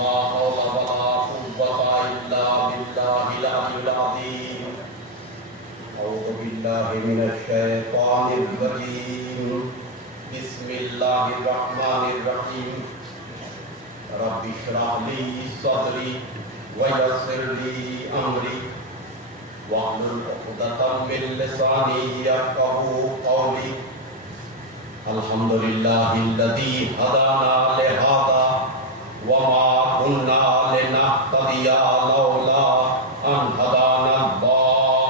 لا حول ولا قوة إلا بالله العلي العظيم أعوذ بالله من الشيطان الرجيم بسم الله الرحمن الرحيم رب اشرح لي صدري ويسر لي أمري واحلل عقدة من لساني يفقهوا قولي الحمد لله الذي هدانا لهذا وما كنا لنهتدي لولا أن هدانا الله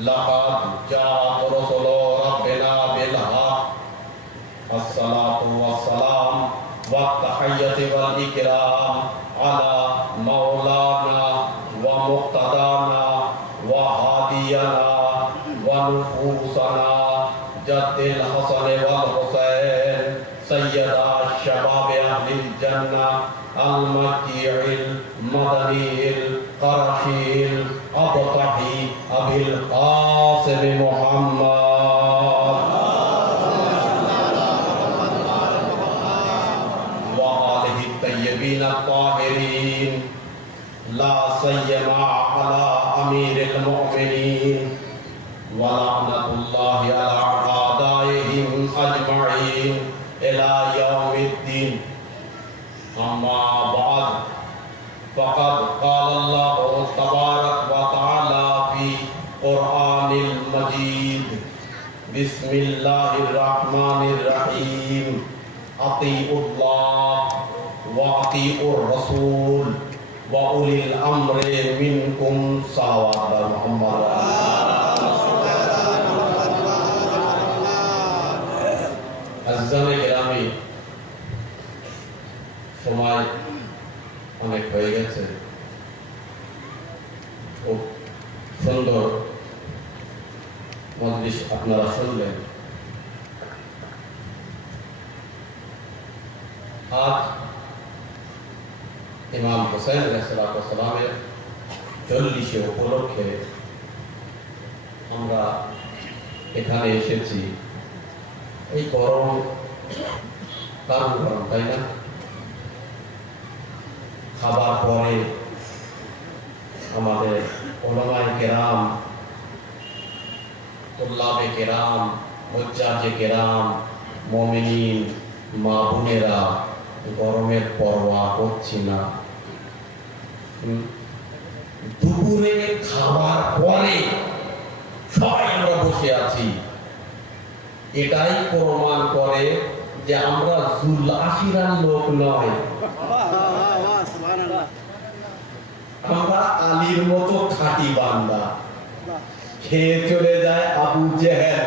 لقد جاءت رسل ربنا بالحق الصلاة والسلام والتحية والإكرام على مولانا ومقتدانا وهادينا ونفوسنا جد الحسن والحسين سيدا شباب أهل الجنة المكي المدني القرشي الأبطحي أبي القاسم محمد وآله الطيبين الطاهرين لا سيما على أمير المؤمنين ولعنة الله على أعدائهم أجمعين إلى يوم الدين أما بعد فقد قال الله تبارك وتعالى في قرآن المجيد بسم الله الرحمن الرحيم أطيعوا الله وأطيعوا الرسول وأولي الأمر منكم صلوات محمد আজজানে গ্রামে সময় অনেক হয়ে গেছে খুব সুন্দর মজলিস আপনারা শুনলেন আজ ইমাম হোসেন আলাইহিস সালামের 40 উপলক্ষে আমরা এখানে এসেছি এই গরম দারুণ গরম তাই না খাবার পরে আমাদের ওলামায়ে কেরাম তুল্লাবে কেরাম হুজ্জাজে কেরাম মুমিনিন মা বোনেরা গরমের পরোয়া করছি না দুপুরে খাবার পরে সবাই আমরা বসে আছি এটাই প্রমাণ করে যে আমরা জুল আখিরার লোক নয় আমরা আলীর মতো খাঁটি বান্দা খেয়ে চলে যায় আবু জেহেল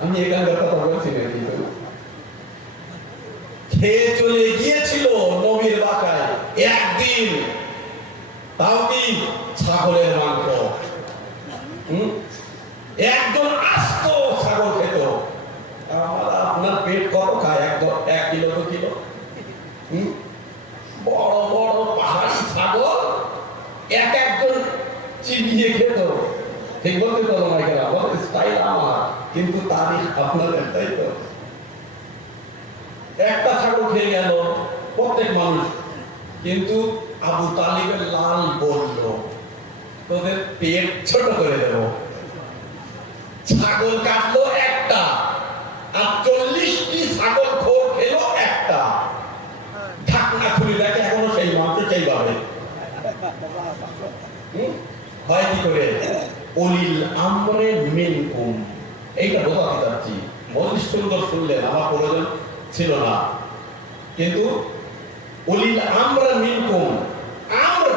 আমি এখানকার কথা বলছি না কিন্তু খেয়ে চলে গিয়েছিল নবীর বাসায় একদিন তাও কি ছাগলের মাংস একজন আস্ত ছাগল খেত আপনার পেট কত খায় 1 কিলো 2 কিলো বড় বড় পাহাড়ি ছাগল একজন চিবিয়ে খেত ঠিক বলতে তো না বলতে স্টাইল আমার কিন্তু তারিখ আপনাদের তাই তো একটা ছাগল খেয়ে গেল প্রত্যেক মানুষ কিন্তু আবু তালিবের লাল বলল তোদের পেট ছোট করে দেবো ছাগল কাটলো একটা আর 40টি ছাগল খোর খেলো একটা ঢাকনা খুলে দেখে এখনো সেই মাংস সেইভাবে হয় কি করে উলিল আমরে মিনকুম এইটা বোঝাতে চাচ্ছি মজলিস সুন্দর শুনলেন আমার প্রয়োজন ছিল না কিন্তু উলিল আমরে মিনকুম আমর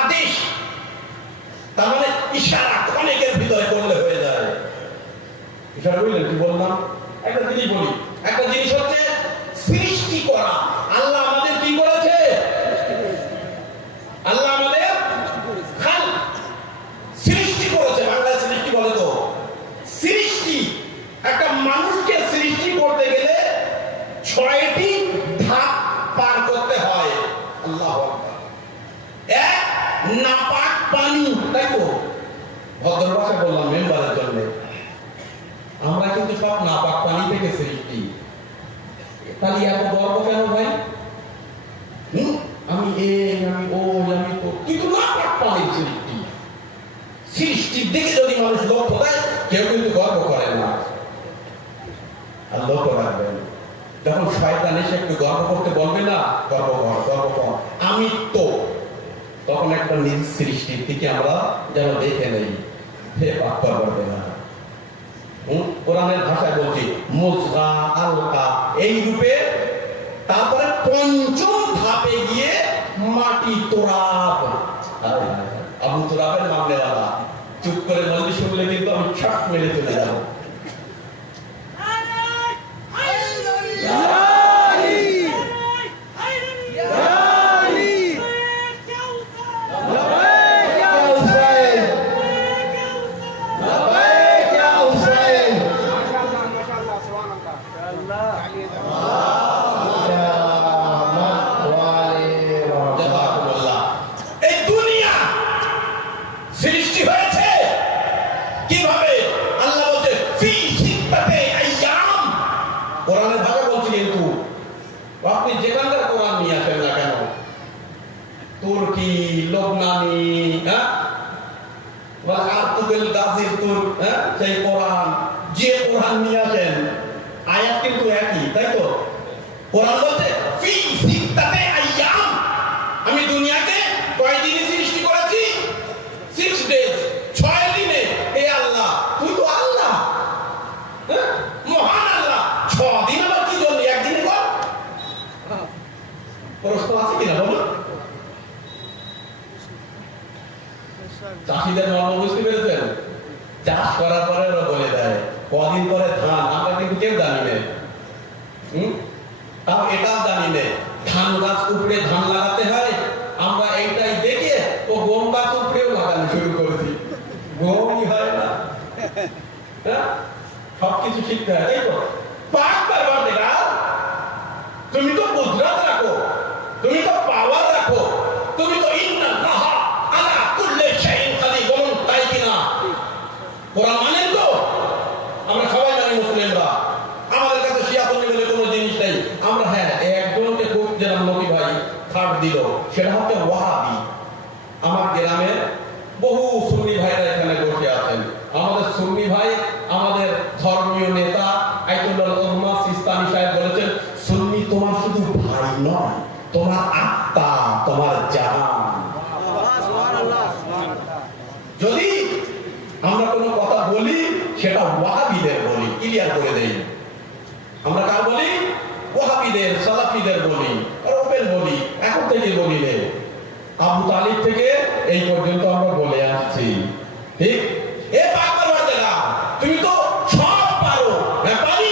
আদেশ তার মানে ইশারা অনেকের ভিতরে করলে হয়ে যায় ইশারা বুঝলেন কি বললাম একটা জিনিস বলি একটা জিনিস হচ্ছে সৃষ্টি করা আল্লাহ আমাদের কি করেছে আল্লাহ আমাদের খাল সৃষ্টি করেছে বাংলায় সৃষ্টি বলে তো সৃষ্টি একটা মানুষকে সৃষ্টি করতে গেলে 6টি ধাপ পার করতে হয় আল্লাহু আকবার এক নাপাক পানি তাই তো ভদ্র ভাষায় বললাম মেম্বারের জন্য আমরা কিন্তু সব নাপাক পানি থেকে সৃষ্টি তাহলে এত গর্ব কেন ভাই? আমি এই, আমি ও, আমি তো, কিন্তু না পারে সৃষ্টি। সৃষ্টির দিকে যদি মানুষ লক্ষ্য দেয়, কেউ কিন্তু গর্ব করে না। আর লক্ষ্য রাখবেন, যখন শয়তান এসে একটু গর্ব করতে বলবে না, গর্ব কর, গর্ব কর, আমি তো, তখন একটা নিজ সৃষ্টির দিকে আমরা যেন দেখে নেই, হে পাক্কা করবে না। কোরআনের ভাষায় বলছি মুজগা, আলকা, এই রূপে। তারপরে পঞ্চম ধাপে গিয়ে মাটি, তোরাব। আবু তোরাবের মামলে আলা চুপ করে বলতে শুনলে কিন্তু আমি ছট মেরে চলে যাবো। সৃষ্টি হয়েছে কিভাবে? আল্লাহ বলছে ফি সিত্তাতি আইয়াম। কোরআনের ভাষা বলছি, কিন্তু আপনি যেখানকার কোরআন নিয়ে আসেন না কেন, তুর্কি, লবনানি, বা আরতুবেল গাজীর তুর্ক, সেই কোরআন, যে কোরআন নিয়ে আসেন, আয়াত কিন্তু একই, তাই তো? কোরআন বলছে ফি সিত্তাতি আইয়াম, আমি দুনিয়াকে কয়দিনে সৃষ্টি করেছি? 6 days, 6 দিনে। হে আল্লাহ, তুই তো আল্লাহ, মহান আল্লাহ, 6 দিন আবার কি জন্য? একদিনে কর। প্রশ্ন আছে কিনা বলো? চাষিদের মর্ম বুঝতে পেরেছেন? চাষ করার পরে ওরা বলে দেয় কদিন পরে ধান, আমরা কিন্তু কেউ জানি না। তাও এটাও জানি না ধান গাছ উপরে ধান লাগাতে হয়, আমরা এইটাই দেখে ও গম গাছ উপরেও লাগানো শুরু করেছি, গমই হয় না। সবকিছু শিখতে হয়, তাই তো? তুমি তো কুদরত রাখো, তুমি তো পাওয়ার রাখো, তুমি তো ইন্নাল্লাহা আলা কুল্লি শাইইন কাদির, বলুন তাই কিনা? কোরআন মানেন তো? আমরা সবাই জানি মুসলিমরা, আমাদের কাছে শিয়া সুন্নি বলে কোনো জিনিস নেই। আমরা হ্যাঁ একজনকে খুব যেরকম নবী ভাই থার্ড দিল, সেটা হচ্ছে ওয়াহাবি। আমার গ্রামে বহু সুন্নি ভাইরা এখানে বসে আছেন। আমাদের সুন্নি ভাই, আমাদের ধর্মীয় নেতা আয়াতুল্লাহ উলামা সিস্তানি সাহেব বলেছেন, সুন্নি তোমার শুধু ভাই নয়, তোমার আত্মা, তোমার জান। যদি আমরা কোনো কথা বলি, সেটা ওয়াহাবিদের বলি, ক্লিয়ার করে দেই। আমরা কার বলি? ওয়াহাবিদের, সালাফিদের বলি, আর ওপেন বলি, এখন থেকে বলি নে। আবু তালিব থেকে এই পর্যন্ত আমরা বলে আসছি, ঠিক? এ পাগল হতে না, তুমি তো সব পারো। হ্যাঁ পারি,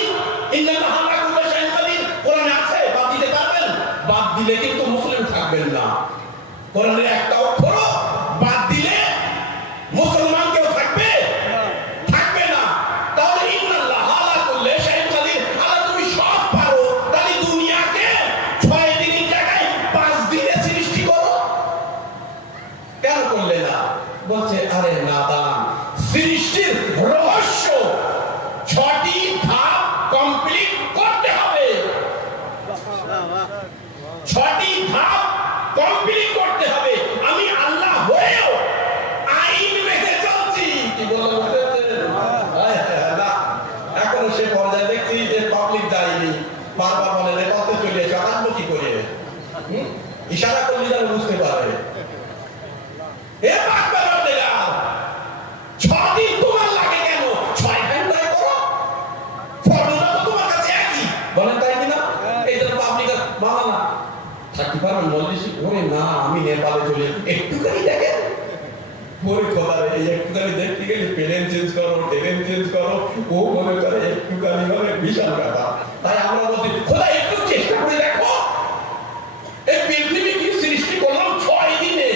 ইন্নাল্লাহা আলা কুল্লি শাইইন কাদির কোরআনে আছে, বাদ দিতে পারবেন? বাদ দিলে কিন্তু মুসলিম থাকবেন না। কোরআনের একটা অক্ষর বাদ দিলে মুসলমান কেউ থাকবে? থাকবে না। তাহলে ইন্নাল্লাহা আলা কুল্লি শাইইন কাদির, আলা তুমি সব পারো, তাহলে দুনিয়াকে 6 দিনের জায়গায় 5 দিনে সৃষ্টি করো, কেন করলে না? বলছে আরে নাদান, সৃষ্টির রহস্য 6টি ধাপ কমপ্লিট করতে হবে। 6টি ধাপ কমপ্লিট করতে হবে। আমি আল্লাহ হয়েও আইন মেনে চলছি, কি বললাম? এখন সে পর্যায়ে দেখছি যে পাবলিক যায়নি, বারবার বলে রে কত চলে এসে আনবো কি করে, ইশারা করলে যেন বুঝতে পারে। এ পাকবার দেলা 6 দিন তোমার লাগে কেন? 6 ঘন্টায় করো, ফর্মুলা তো তোমার কাছে একই, বলেন তাই কিনা? এই জন্য পাবলিক মানা না থাকতে পারবেন মজলিসে করে না। আমি নেপালে চলে একটুখানি দেখেন, পরে খোলা এই একটুখানি দেখতে গেলে পেলেন চেঞ্জ করো, টেরেন চেঞ্জ করো, ও মনে করে একটুখানি মানে বিশাল ব্যাপার। তাই আমরা বলছি খোলা একটু চেষ্টা করে দেখো, এই পৃথিবী কি সৃষ্টি করলাম 6 দিনে।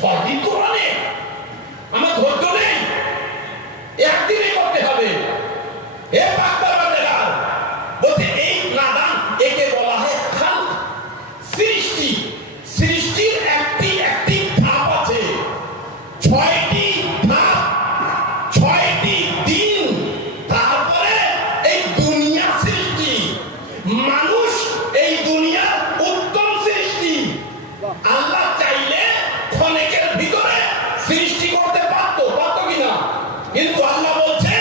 6 দিন তো মানে আমার ধৈর্য নেই, একদিনে করতে হবে। এ পাকবার বান্দারা বলতে এই নাদান, একে বলা হয় খালক, সৃষ্টি। সৃষ্টির একটি ধাপ আছে, 6টি ধাপ, 6টি দিন, তারপরে এই দুনিয়া সৃষ্টি। এই দুনিয়ার উত্তম সৃষ্টি। আল্লাহ চাইলে ক্ষণিকের ভিতরে সৃষ্টি করতে পারতো কিনা, কিন্তু আল্লাহ বলছে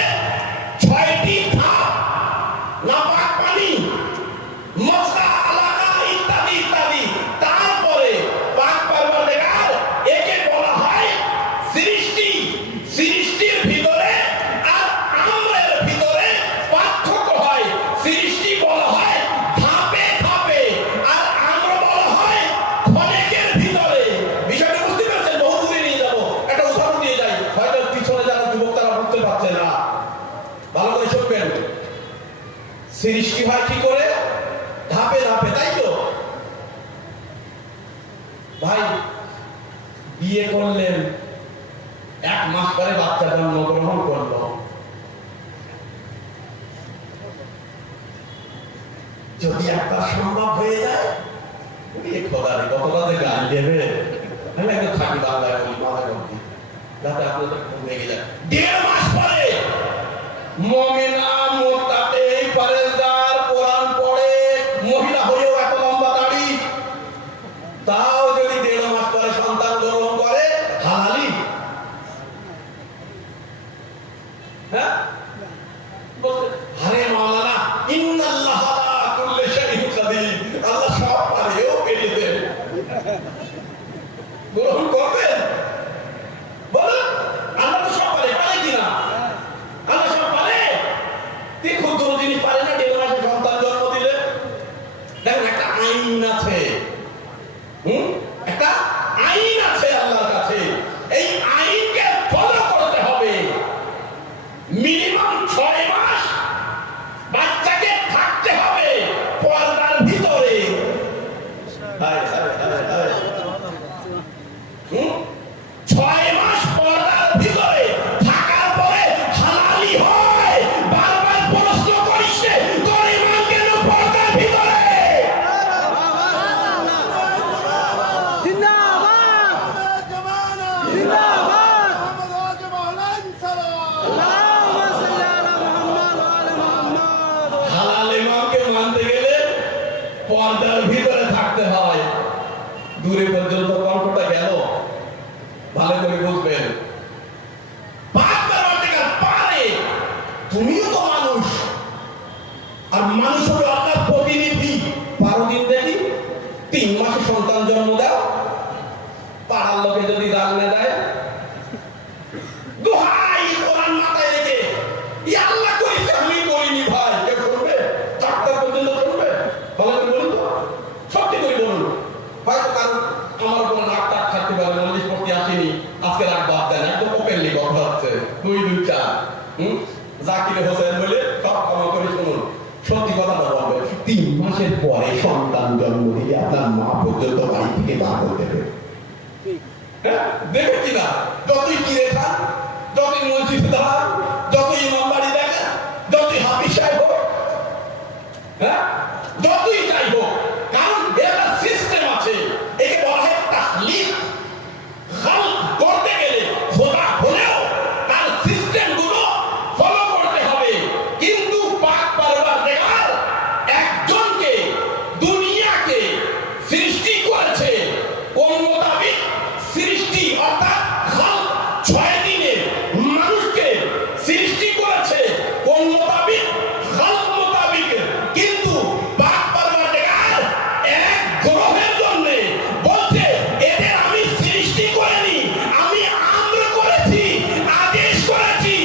6টি ধাপ, নাপাক পানি, মশা, আলাদা ইত্যাদি ইত্যাদি। তারপরে পাক পরওয়ারদিগার একে বলা হয় সৃষ্টি। সৃষ্টির ভিতরে আর আমরের ভিতরে পার্থক্য হয়। সৃষ্টি বলা হয় ধাপে ধাপে, আর আমর বলা হয় ক্ষণিকের ভিতরে। বিষয়টা বুঝতে পারছেন? বহু দূরে নিয়ে যাবো, একটা উদাহরণ দিয়ে যাই, হয়তো পিছনে যারা যুবক তারা বুঝতে পারছে না। ভালো করে শুনবেন। সৃষ্টি হয় কি করে? ধাপে ধাপে, তাই তো? ভাই বিয়ে করলেন, 1 মাস পরে বাচ্চা জন্মগ্রহণ করলো। যদি একটা সম্ভব হয়ে যায়, খোদারে কতটা যে গান দেবে। আমি একদম খাঁটি বাংলায় বলি, মাথা কমতি, যাতে আপনাদের ঘুম ভেঙে যায়। 1.5 মাস পরে মুমিনা মুত্তাকি পরেজগার কোরআন পড়ে মহিলা হয়েও এত লম্বা দাড়ি, তাও যদি 1.5 মাস পরে সন্তান গ্রহণ করে, হালালি? হ্যাঁ, আরে মাওলানা, ইন্নাল্লাহ আলা কুল্লি শাইইন কাদির, আল্লাহ সব পারে, ও পেরেছে, গ্রহণ করবেন? বলুন, আল্লাহ তো সব পারে, পারে কিনা? আল্লাহ সব পারে। দেখুন, কোনো জিনিস পারে না 1.5 মাসে সন্তান জন্ম দিলে? দেখুন, একটা আইন আছে, একটা আইন আছে আল্লাহর কাছে। এই আইনকে ফলো করতে হবে। মিনিমাম 6 মাস বাচ্চাকে থাকতে হবে পর্দার ভিতরে। 6 মাস পর্দার ভিতরে থাকার পরে হালালি হয়। বারবার প্রশ্ন করিস রে, তোর ইমান কেন পর্দার ভিতরে? হালাল ইমামকে মানতে গেলে পর্দার ভিতরে থাকতে হয়। দূরে পর্যন্ত কণ্ঠটা গেল, ভালো করে বুঝবেন। পাক পরওয়ারদিগার পারে, তুমিও তো মানুষ, আর মানুষ হলো আপনার প্রতিনিধি। পারো দিন দেখি 3 মাসে সন্তান জন্ম দাও, পাড়ার লোকে যদি রাগ না দেয়, দোহাই কোরআন মাথায় রেখে, ইয়া আল্লাহ করেছে, আমি করিনি। ভাই কে করবে? 4টা পর্যন্ত করবে? ভালো করে বলুন তো, সত্যি করে বলুন। হয়তো কারণ আমার কোনো রাগ টাগ থাকতে পারে, মন্দির পড়তে আসেনি, আজকে রাগ বাদ দেন, একদম ওপেনলি কথা হচ্ছে, 2 2 4 জাকির হোসেন বলে সব ক্ষমা করে শুনুন। সত্যি কথাটা বলবেন, 3 মাসের পরে সন্তান জন্ম দিলে আপনার মা পর্যন্ত বাড়ি থেকে বার হতে দেবে। হ্যাঁ, দেবে কিনা? যতই কিনে খান, যতই মসজিদে দাঁড়ান, যতই ইমাম বাড়ি দেখেন, যতই হাফিজ সাহেব হোক, হ্যাঁ, যতই যাই হোক, কারণ এটা সিস্টেম আছে। একে বলা হয় তাখলিক। খালক করতে গেলে খোদা হলেও তার সিস্টেমগুলো ফলো করতে হবে। কিন্তু পাক পরওয়ারদিগার একজনকে, দুনিয়াকে সৃষ্টি করেছে কোন মোতাবিক? সৃষ্টি অর্থাৎ খালক 6 দিনে মানুষকে সৃষ্টি করেছে কোন মোতাবিক? খালক মোতাবিক। কিন্তু পাক পরওয়ারদিগার এক গ্রহের জন্য বলছে, এদের আমি সৃষ্টি করিনি, আমি আমর করেছি, আদেশ করেছি,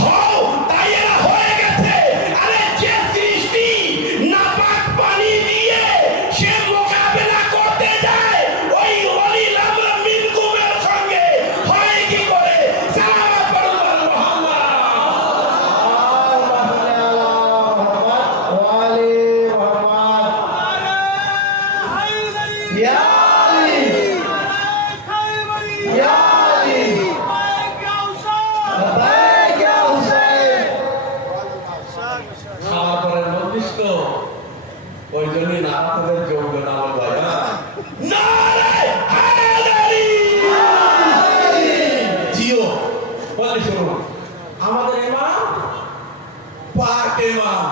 হও, তাই এরা হয়ে গেছে। আরে যে সৃষ্টি নাপাক পানি দিয়ে সে মোকাবেলা করতে যায়, ওই ওয়ালিল আমর মিনকুমের সঙ্গে হয় কি করে? সালাত পড়ুন মুহাম্মদ। খাওয়ার পরে নোটিস তো, ওই জন্যই নারাতের যোগ্য নাম ভাই। নারায় হায়দারি জিও বলে শুনুন, আমাদের ইমাম পাক ইমাম,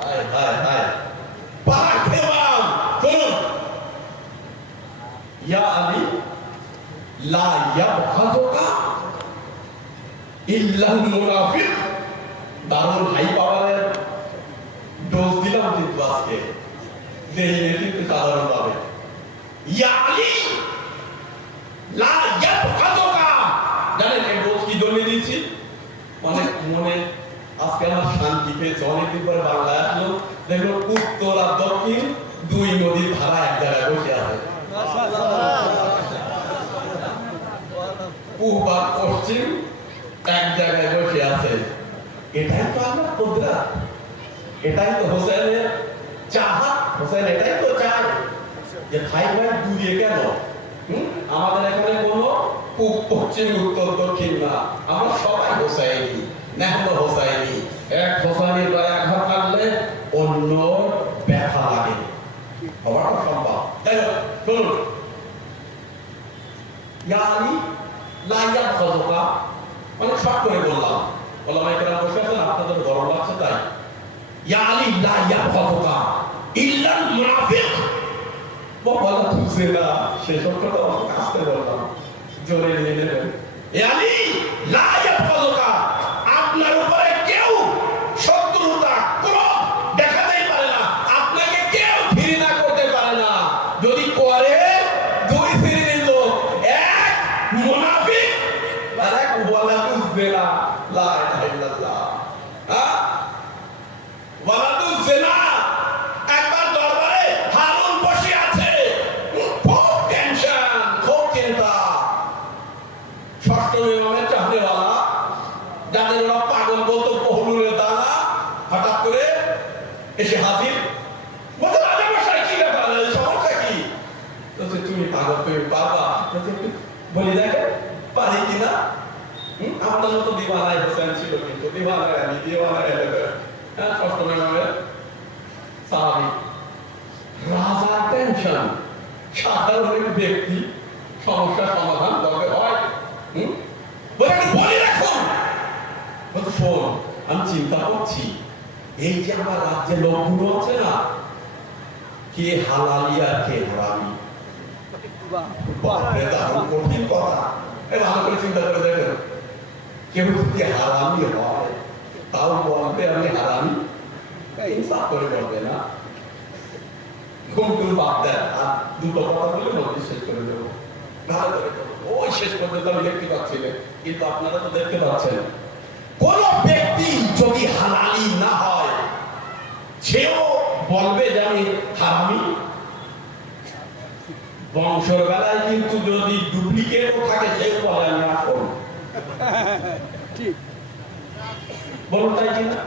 হায় হায় হায়, পাক ইমাম লা ইয়াবখাযুকা ইল্লাল মুনাফিক। দারুণ হাই পাওয়ারের ডোজ দিলাম কিন্তু আজকে, যে কিন্তু সাধারণ ভাবে ইয়া আলী লা ইয়াবখাযুকা। জানেন এই ডোজ কি জন্য দিয়েছি? অনেক মনে আজকে আমার শান্তি পেয়েছে। অনেকদিন পরে বাংলায় আসলো, দেখলো উত্তর আর দক্ষিণ দুই নদীর ধারা এক জায়গায় বসে আছে, পূর্ব আর পশ্চিম এক জায়গায় বসে আছে। এটাই তো আমরা কুদরত, এটাই তো হোসেনের চাহত। হোসেন এটাই তো চায় যে ভাই ভাই দূরে কেন? আমাদের এখানে কোনো পূর্ব পশ্চিম উত্তর দক্ষিণ না, আমরা সবাই হোসাইনি, নেহল হোসাইনি। এক হোসাইনির গায়ে আঘাত লাগলে অন্য ব্যথা লাগে, হওয়াটা সম্ভব। তাই না? শুনুন, ইয়া আলী লা ইয়াবখাযুকা, অনেক শর্ট করে বললাম। ওলামায়ে কেরাম বসে আছেন, আপনাদের গরম লাগছে তাই। ইয়া আলী লা ইয়াবখাযুকা ইল্লাল মুনাফিক ওয়া লা তুযিনা। সেই শব্দটা অনেক আস্তে বললাম, জোরে নিয়ে নেবেন। ইয়া আলী লা ইয়াবখাযুকা, আপনার উপরে কেউ শত্রুতা ক্রোধ দেখাতেই পারে না, আপনাকে কেউ ঘৃণা করতে পারে না। যদি করে দুই শ্রেণীর লোক, এক মুনাফিক আর এক ওয়া লা তুযিনা। লা ইলাহা ইল্লাল্লাহ। হ্যাঁ, ওয়া লা তুযিনা। একবার দরবারে হারুন বসে আছে, খুব টেনশন, খুব চিন্তা। ষষ্ঠ ইমামের চাহনেওয়ালা, যাদের ওরা পাগল বলতো বহুলুরের দানা, হঠাৎ করে এসে হাজির। বলতে রাজা মশাই কি ব্যাপার, সমস্যা কি? বলছে তুমি পাগল, তুমি পারবা? বলি দেখে পারি কিনা। আমাদের মতো দিওয়ানায় হোসেন ছিল, কিন্তু দিওয়ানায় আমি দিওয়ানায় ষষ্ঠ ইমামের সাহাবী। রাজা টেনশন, সাধারণ ব্যক্তি সমস্যার সমাধান দরকার হয়। বলে রাখুন, শোন আমি চিন্তা করছি, এই যে আমার রাজ্যে লোকগুলো আছে না, কে হালালি আর কে হারামি। বাপরে, দারুণ কঠিন কথা। ভালো করে চিন্তা করে দেখেন, কেউ যদি হারামি হয় তাও বলবে আমি হারামি, ইনসাফ করে বলবে না। ঘুমটুর বাদ দেন, আর দুটো কথা বলে নদী শেষ করে দেবো। ভালো করে ওই শেষ পর্যন্ত আমি দেখতে পাচ্ছিলেন, কিন্তু আপনারা তো দেখতে পাচ্ছেন। কোন ব্যক্তি যদি হালালি না হয়, সেও বলবে যে আমি হারামি। বংশের বেলায় কিন্তু যদি ডুপ্লিকেটও থাকে, সেও বলে আমি আসল। ঠিক বলুন, তাই কিনা?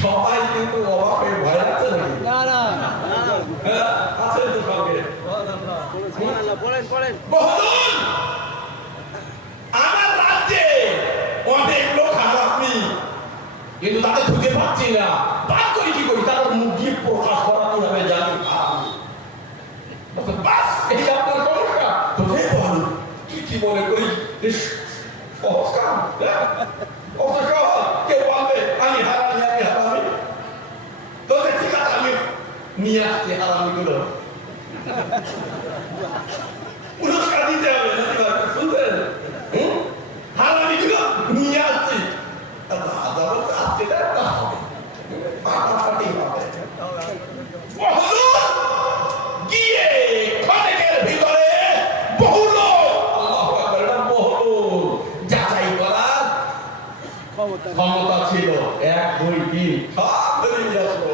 সবাই কিন্তু অবাক হয়ে ভয় আছে নাকি? না না, আছে তো সঙ্গে। আমার রাজ্যে অনেক লোক হারামি, কিন্তু তাদের খুঁজে পাচ্ছি না। বাদ করি কি করি? তাদের মুখ দিয়ে প্রকাশ করাতে হবে জানি হারামি। বাস এই আপনার সমস্যা। তোদের বল, তুই কি মনে করিস সহজ কাম? কেউ বলবে আমি হারামি, আমি হারামি। তোদের ঠিক আছে, আমি নিয়ে আসছি হারামি গুলো, পুরস্কার দিতে হবে। শুনছেন? হারামি গুলো নিয়ে আসছি। আজকে হবে ফাটাফাটি হবে। গিয়ে খনেকের ভিতরে বহু লোক, আল্লাহু আকবার, বহু যাচাই করার ক্ষমতা ছিল। 1 2 3 সব বেরিয়ে আসলো।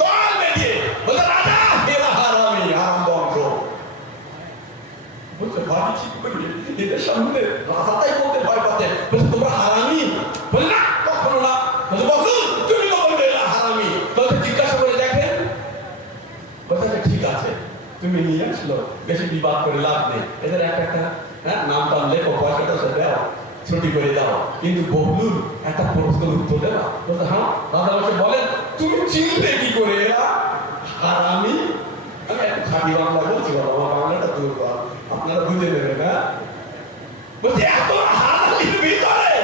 দল বেরিয়ে বলতে রাজা এরা হারামি, হারাম বংশ। বলতে ভাবছি এদের সামনে রাজাটাই বলতে ভয় পাচ্ছে। বলছে তোমরা হারামি? বলে না, কখনো না। বলছে তুমি বলবে এরা হারামি। বলতে জিজ্ঞাসা করে দেখেন। বলতে ঠিক আছে, তুমি নিয়ে আসলো, বেশি বিবাদ করে লাভ নেই। এদের একটা নাম টাম লেখো, পয়সাটা সে দাও, ছুটি করে দাও। কিন্তু ববলুর একটা প্রশ্নের উত্তর দেওয়া। বলতে হ্যাঁ। রাজা বসে বলেন তুমি চিনলে কি করে এরা হারামি? আমি একটা খাঁটি বাংলা বলছি, বাবা বাংলাটা দুর্বল, আপনারা বুঝে নেবেন। না বলছে এত হারামির ভিতরে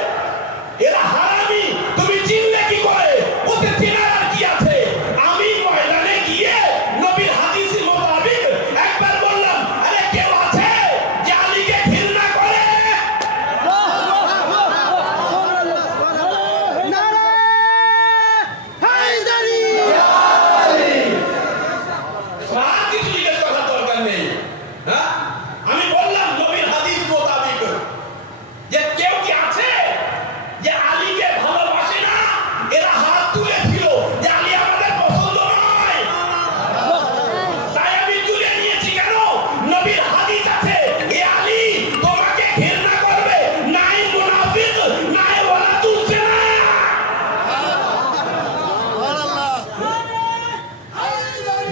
এরা হারামি, তুমি চিনলে কি করে? বলতে চেনার আর কি আছে? আমি ময়দানে গিয়ে নবী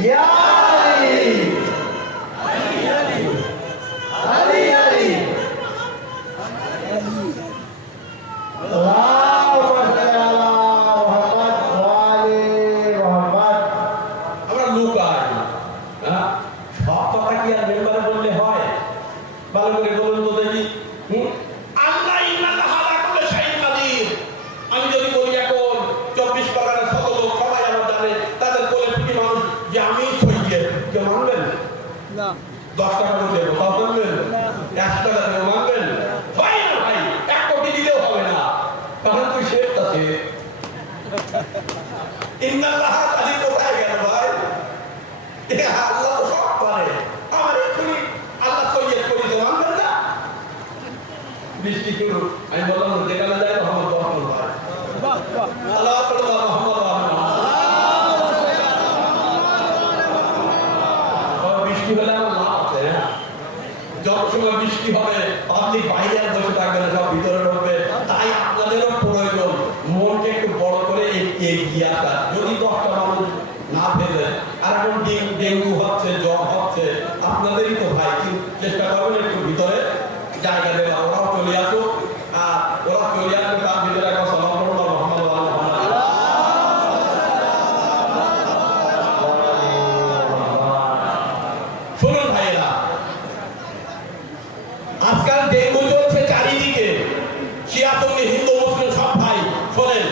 ইয়া আলী আলী আলী আমরা লুকাই হ্যাঁ সব কথা কি আর মেম্বারে বললে হয় ভালো করে বলুন তো দেখি আল্লাহ ইন্নাল্লাহ আলা কুল্লি শাইইন কাদির আমি যদি বলি এখন 24 পরগনার শত লোক সবাই আমার জানে তাদের কোলে পিটি মানুষ যে আমি সইয়ে কে মানবেন না 10 টাকা করে দেবো তাও মানবেন না 100 টাকা দেবো মানবেন ভাই না ভাই 1 কোটি দিলেও হবে না কারণ তুই শেষ আছে ইন্নাল্লাহ কাদির কোথায় গেল ভাই আল্লাহ তো সব পারে আমার এক্ষুনি আল্লাহ সইয়ে করে দিতে মানবেন না বৃষ্টি শুরু আমি বললাম দেখানো যায় মোহাম্মদ বহমান ভাই আল্লাহ বৃষ্টি হলে আমার লাভ আছে যত সময় বৃষ্টি হবে পাবলিক বাইরে আর বসে থাকবে না সব ভিতরে ঢুকবে তাই আপনাদেরও প্রয়োজন মনকে একটু বড় করে এগিয়ে আসা যদি 10টা মানুষ না ফেলে আর এখন ডেঙ্গু হচ্ছে জ্বর হচ্ছে আপনাদেরই তো ভাই চেষ্টা করবেন একটু ভিতরে জায়গা দেওয়া ওরাও চলে আসুক আর ওরা চলে আসবে তার ভিতরে একটা সালাম করবো শুনুন ভাইয়েরা আজকাল ডেঙ্গু চলছে চারিদিকে শিয়াসুন্নি হিন্দু মুসলিম সব ভাই শোনেন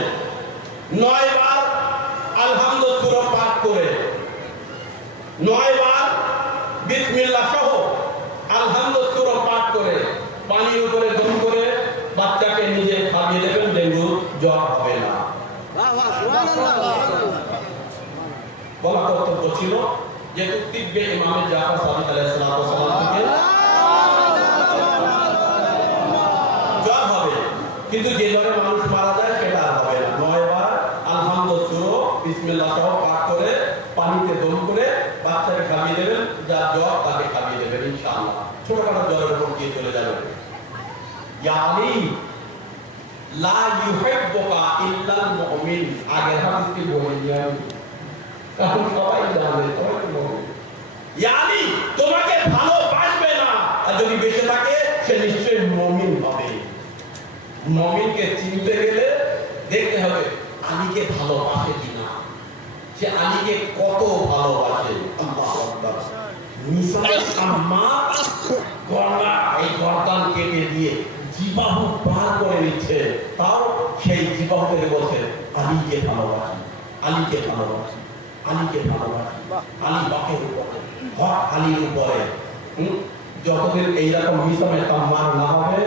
9 বার আলহামদুলিল্লাহ সূরা পাঠ করে 9 বার বিসমিল্লাহ সহ আলহামদুলিল্লাহ সূরা পাঠ করে পানির উপরে দম করে বাচ্চাকে নিজে খাইয়ে দেবেন ডেঙ্গু জ্বর হবে না বলা কর্তব্য ছিল যে তিব্বে ইমামে জাফর সাদিক আলাইহিস সালাম থেকে জ্বর হবে কিন্তু যে জ্বরে মানুষ মারা যায় সেটা আর হবে না 9 বার আলহামদুলিল্লাহ সূরা বিসমিল্লাহ সহ পাঠ করে পানিতে দম করে বাচ্চাকে খাইয়ে দেবেন যার জ্বর তাকে খাইয়ে দেবেন ইনশাআল্লাহ ছোটখাটো জ্বরের উপর দিয়ে চলে যাবে ইয়া আলী লা ইউহিব্বুকা ইল্লাল মুমিন আগের হাদিসটি বলেছি আমি এখন সবাই জানে সবাই মুমিন ইয়া আলী তোমাকে ভালোবাসবে না আর যদি বেঁচে থাকে সে নিশ্চয়ই মুমিন হবে মুমিনকে চিনতে গেলে দেখতে হবে আলীকে ভালোবাসে কিনা সে আলীকে কত ভালোবাসে আল্লাহু আকবার মিসাইল আম্মা গলা এই গর্দান কেটে দিয়ে জিবাহু পার করে নিচ্ছে তাও সেই জিবাহু থেকে বলছে আলীকে ভালোবাসি আলীকে ভালোবাসি আলীকে ভালোবাসি আলী বাকের উপরে হক আলীর উপরে যতদিন এইরকম মিসাইল তাম্মার না হবে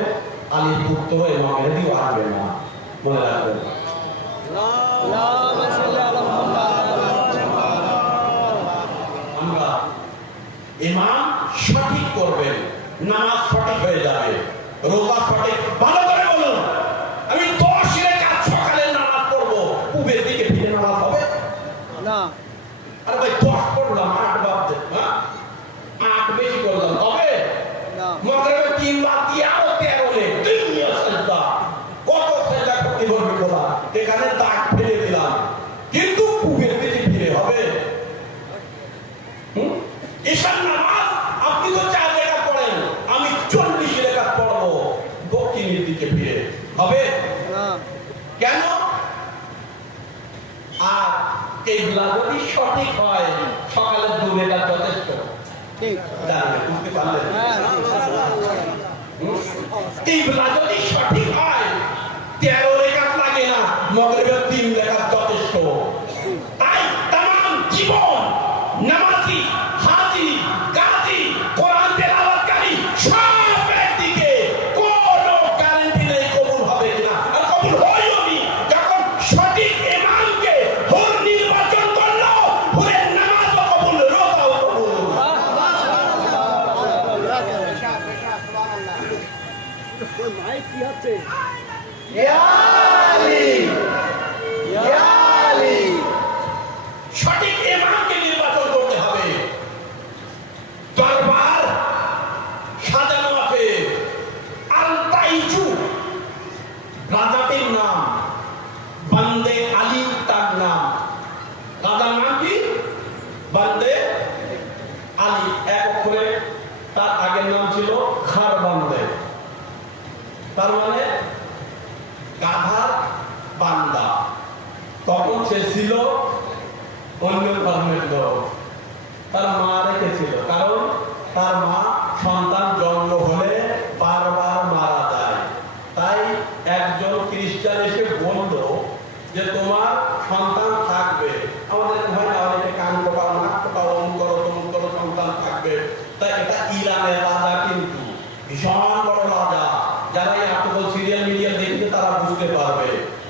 আলীর পুত্র এবং মেহেদিও আসবে না মনে রাখবেন আমরা ইমাম সঠিক করবেন নামাজ সঠিক হয়ে যাবে রোজা সঠিক ভালো করে বলুন আমি 10 রাকাত সকালে নামাজ পড়বো পূবের দিকে ফিরে নামাজ হবে না আরে ভাই 10 পড়লাম 8 বাদ দে হ্যাঁ 8 বেশি করলাম হবে না মাগরিবে 3 বাদ দিয়ে আরো 13 লে দুনিয়া সাজদা কত সাজদা করতে হবে বলা এখানে দাগ ফেলে দিলাম কিন্তু পূবের দিকে ফিরে হবে ঈশান নামাজ আপনি তো 4 রাকাত পড়েন আমি 40 রাকাত পড়বো দক্ষিণের দিকে ফিরে হবে না কেন আর কিবলা যদি সঠিক হয় সকালে 2 রাকাত যথেষ্ট ঠিক জানেন বুঝতে পারলেন কিবলা যদি সঠিক হয় 13 রাকাত লাগে না মাগরিবে 3 রাকাত যথেষ্ট তাই तमाम জীবন নামাজি হাজী গাজী কোরআন তেলাওয়াতকারী সব ব্যক্তিকে কোনো গ্যারান্টি নেই কবুল হবে কিনা আর কবুল হয়নি যখন সঠিক ইমামকে হুর নির্বাচন করলো হুরের নামাজও কবুল রোজাও কবুল ভাই কি হচ্ছে ইয়া আলী ইয়া আলী সঠিক ইমামকে নির্বাচন করতে হবে দরবার সাজানো আছে আল-তাইজু রাজাটির নাম বান্দে আলী তার নাম রাজার নাম কি বান্দে তখন সে ছিল অন্য ধর্মের লোক, তার মা রেখেছিল, কারণ তার মা সন্তান জন্ম হলে বারবার মারা যায়। তাই একজন খ্রিস্টান এসে বলল যে তোমার সন্তান থাকবে, আমাদের হয় না অনেকে কান কোটাও নাক কোটাও অমুক করো তমুক করো সন্তান থাকবে। তাই এটা ইরানের রাজা, কিন্তু ভীষণ বড় রাজা, যারা এই আর্টিকেল সিরিয়াল মিডিয়া দেখবে তারা বুঝতে পারবে।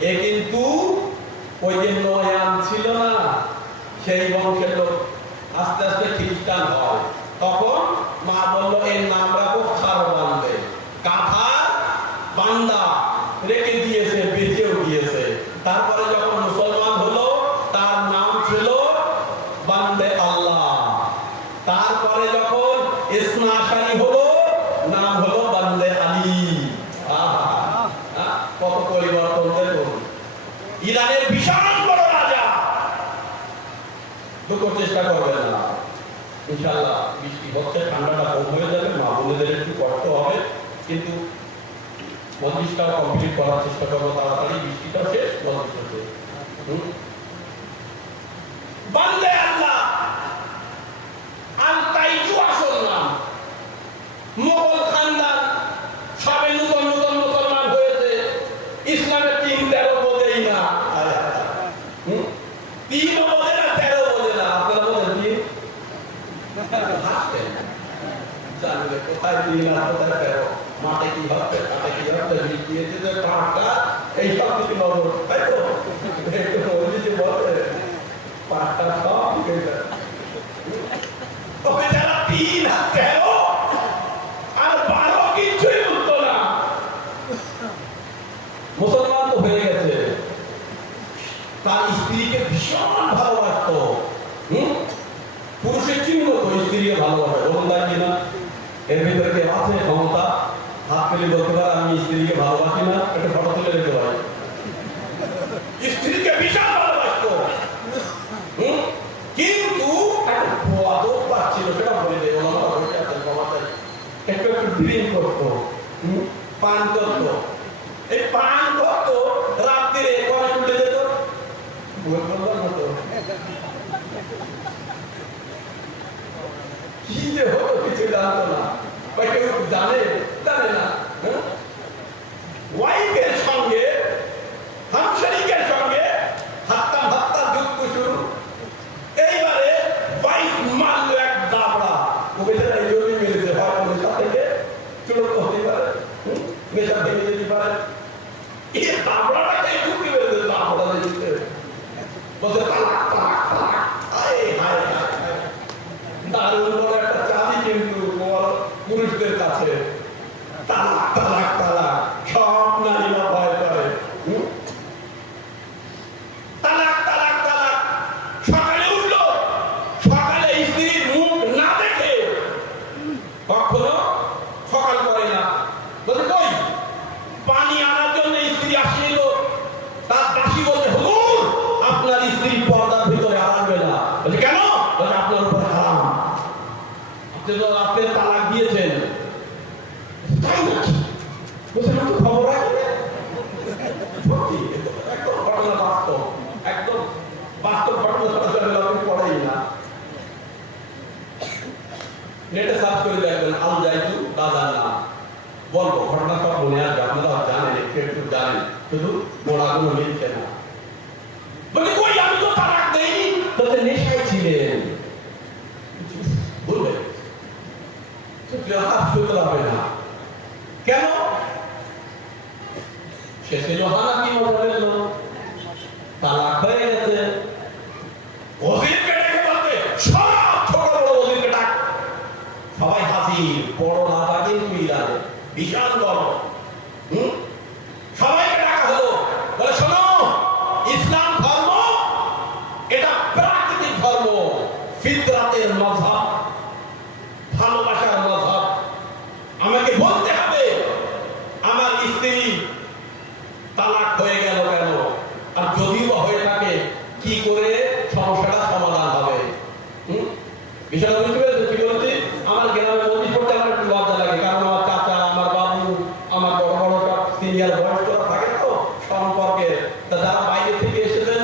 এ কিন্তু ওই যে নয়ান ছিল না, সেই বংশের লোক, আস্তে আস্তে খ্রিস্টান হয়। তখন মা বলল এর নাম রাখো খারবান্দে, কাঁথার বান্দা রেখে দিয়েছে, বেঁচেও দিয়েছে। তারপরে যখন মুসলমান হলো তার নাম ছিল বান্দে আল্লাহ। তারপরে যখন ইসলামী হলো নাম হলো বান্দে আলী। কত পরিবর্তন দেখুন। ইরানের বিশাল বড় রাজা, দুঃখ চেষ্টা করবেন না, ইনশাআল্লাহ বৃষ্টি হচ্ছে, ঠান্ডাটা কম হয়ে যাবে, মা বোনেদের একটু কষ্ট হবে, কিন্তু মজলিসটাও কমপ্লিট করার চেষ্টা করবো তাড়াতাড়ি, বৃষ্টিটা শেষ, মজলিসটা শেষ। বান্দে আল্লাহ আল-তাইজু আসল নাম। মোগল খানদান সবে নতুন নতুন মুসলমান হয়েছে, ইসলামের 3-13 বোঝেই না, 3 বোঝে না 13 বোঝে না। আপনারা বোঝেন কি? হাসতেন জানবে কোথায় 3 আর কোথায় 13, মাঠে কি ভাবতে, কাটে কি ভাবতে, বৃষ্টি এসে যে পাটটা এই সব কিছু নজর, তাই তো একটু বলছি বলে পাটটা সব দিকে যায়। তবে যারা 3 আর 13 আর 12 কিছুই বুঝতো না, মুসলমান তো হয়ে গেছে, তার স্ত্রীকে ভীষণ ভালোবাসতো। পুরুষের চিহ্ন তো স্ত্রীকে ভালোবাসে, বলুন তাই কিনা? এর ভিতরে কে আছে ক্ষমতা হাত ফেলে বলতে পারে আমি স্ত্রীকে ভালোবাসি না? একটা ফটো তুলে রেখে পারে, স্ত্রীকে বিশাল ভালোবাসতো। কিন্তু আদব পাচ্ছিল, সেটা বলে দেয় ওনারা বসে আছেন ক্ষমতায়, একটু একটু ড্রিঙ্ক করতো, পান করতো। এই পান করতো রাত্রে কনে উঠে যেত, বই বলবার মতো কি যে হতো কিছু জানতো না, বা কেউ জানে জানে না। ওয়াইফের সঙ্গে হামশারিকের সঙ্গে হাত্তা হাত্তা যুদ্ধ শুরু। এইবারে ওয়াইফ মারলো এক দাবড়া, ও বেচারা এই জমি মেরেছে, হয় নেশা থেকে চূড়ান্ত হতে পারে, নেশা ভেঙে যেতে পারে। এই দাবড়াটাকে ঢুকে মেরেছে, দাবড়া দিতে বলছে তালাক তালাক তালাক। হায় হায় হায়, দারুণ বড় একটা চাবি কিন্তু পুরুষদের কাছে, তালাক তালাক তালাক, সব নারীরা ভয় করে। তালাক তালাক তালাক। সকালে উঠলো, সকালে স্ত্রীর মুখ না দেখে কখনো সকাল করে না। বলছে কই পানি আনার জন্য স্ত্রী আসছিল, তার দাসী বলছে হুজুর আপনার স্ত্রী পর্দার ভিতরে আনবে না। বলছে কেন? বলছে আপনার উপর হারাম, আপনি তালাক দিয়েছেন। তাই নাকি? বলছে আমি তো খবর রাখি না। সত্যি একদম ঘটনা বাস্তব, একদম বাস্তব ঘটনা, আপনি পড়েই না। নেটে সার্চ করে দেখবেন আল জাইতু দাদার নাম, বলবো ঘটনা সব মনে আসবে, আপনারা জানেন, একটু একটু জানেন, শুধু গোড়াগুলো মিলছে না। বলছে কই আমি তো তালাক দেইনি। তাহলে নেশায় ছিলেন, বলবে হাত শুধরাবে না কেন? সে ছিল হানাফি মজাবের লোক, তালাক হয়ে গেছে। ওজিরকে ডেকে বলতে সব ছোট বড় ওজিরকে ডাক, সবাই হাজির। বড় রাজা কিন্তু ইরানে বিশাল বড়, সবাইকে ডাকা হলো। বলে শোনো, ইসলাম ধর্ম এটা প্রাকৃতিক ধর্ম, ফিতরাতের মাযহাব, ভালোবাসার মাযহাব। আমাকে বলতে হবে আমার স্ত্রী তালাক হয়ে গেল কেন, আর যদিও হয়ে থাকে কি করে সমস্যাটা সমাধান হবে। বিষয়টা বুঝতে পেরেছেন কি বলছি? আমার গ্রামে মন্দির করতে আমার একটু লজ্জা লাগে, কারণ আমার চাচা, আমার বাবু, আমার বড় বড় সব সিনিয়র বয়স্করা থাকে তো সম্পর্কে, যারা বাইরে থেকে এসেছেন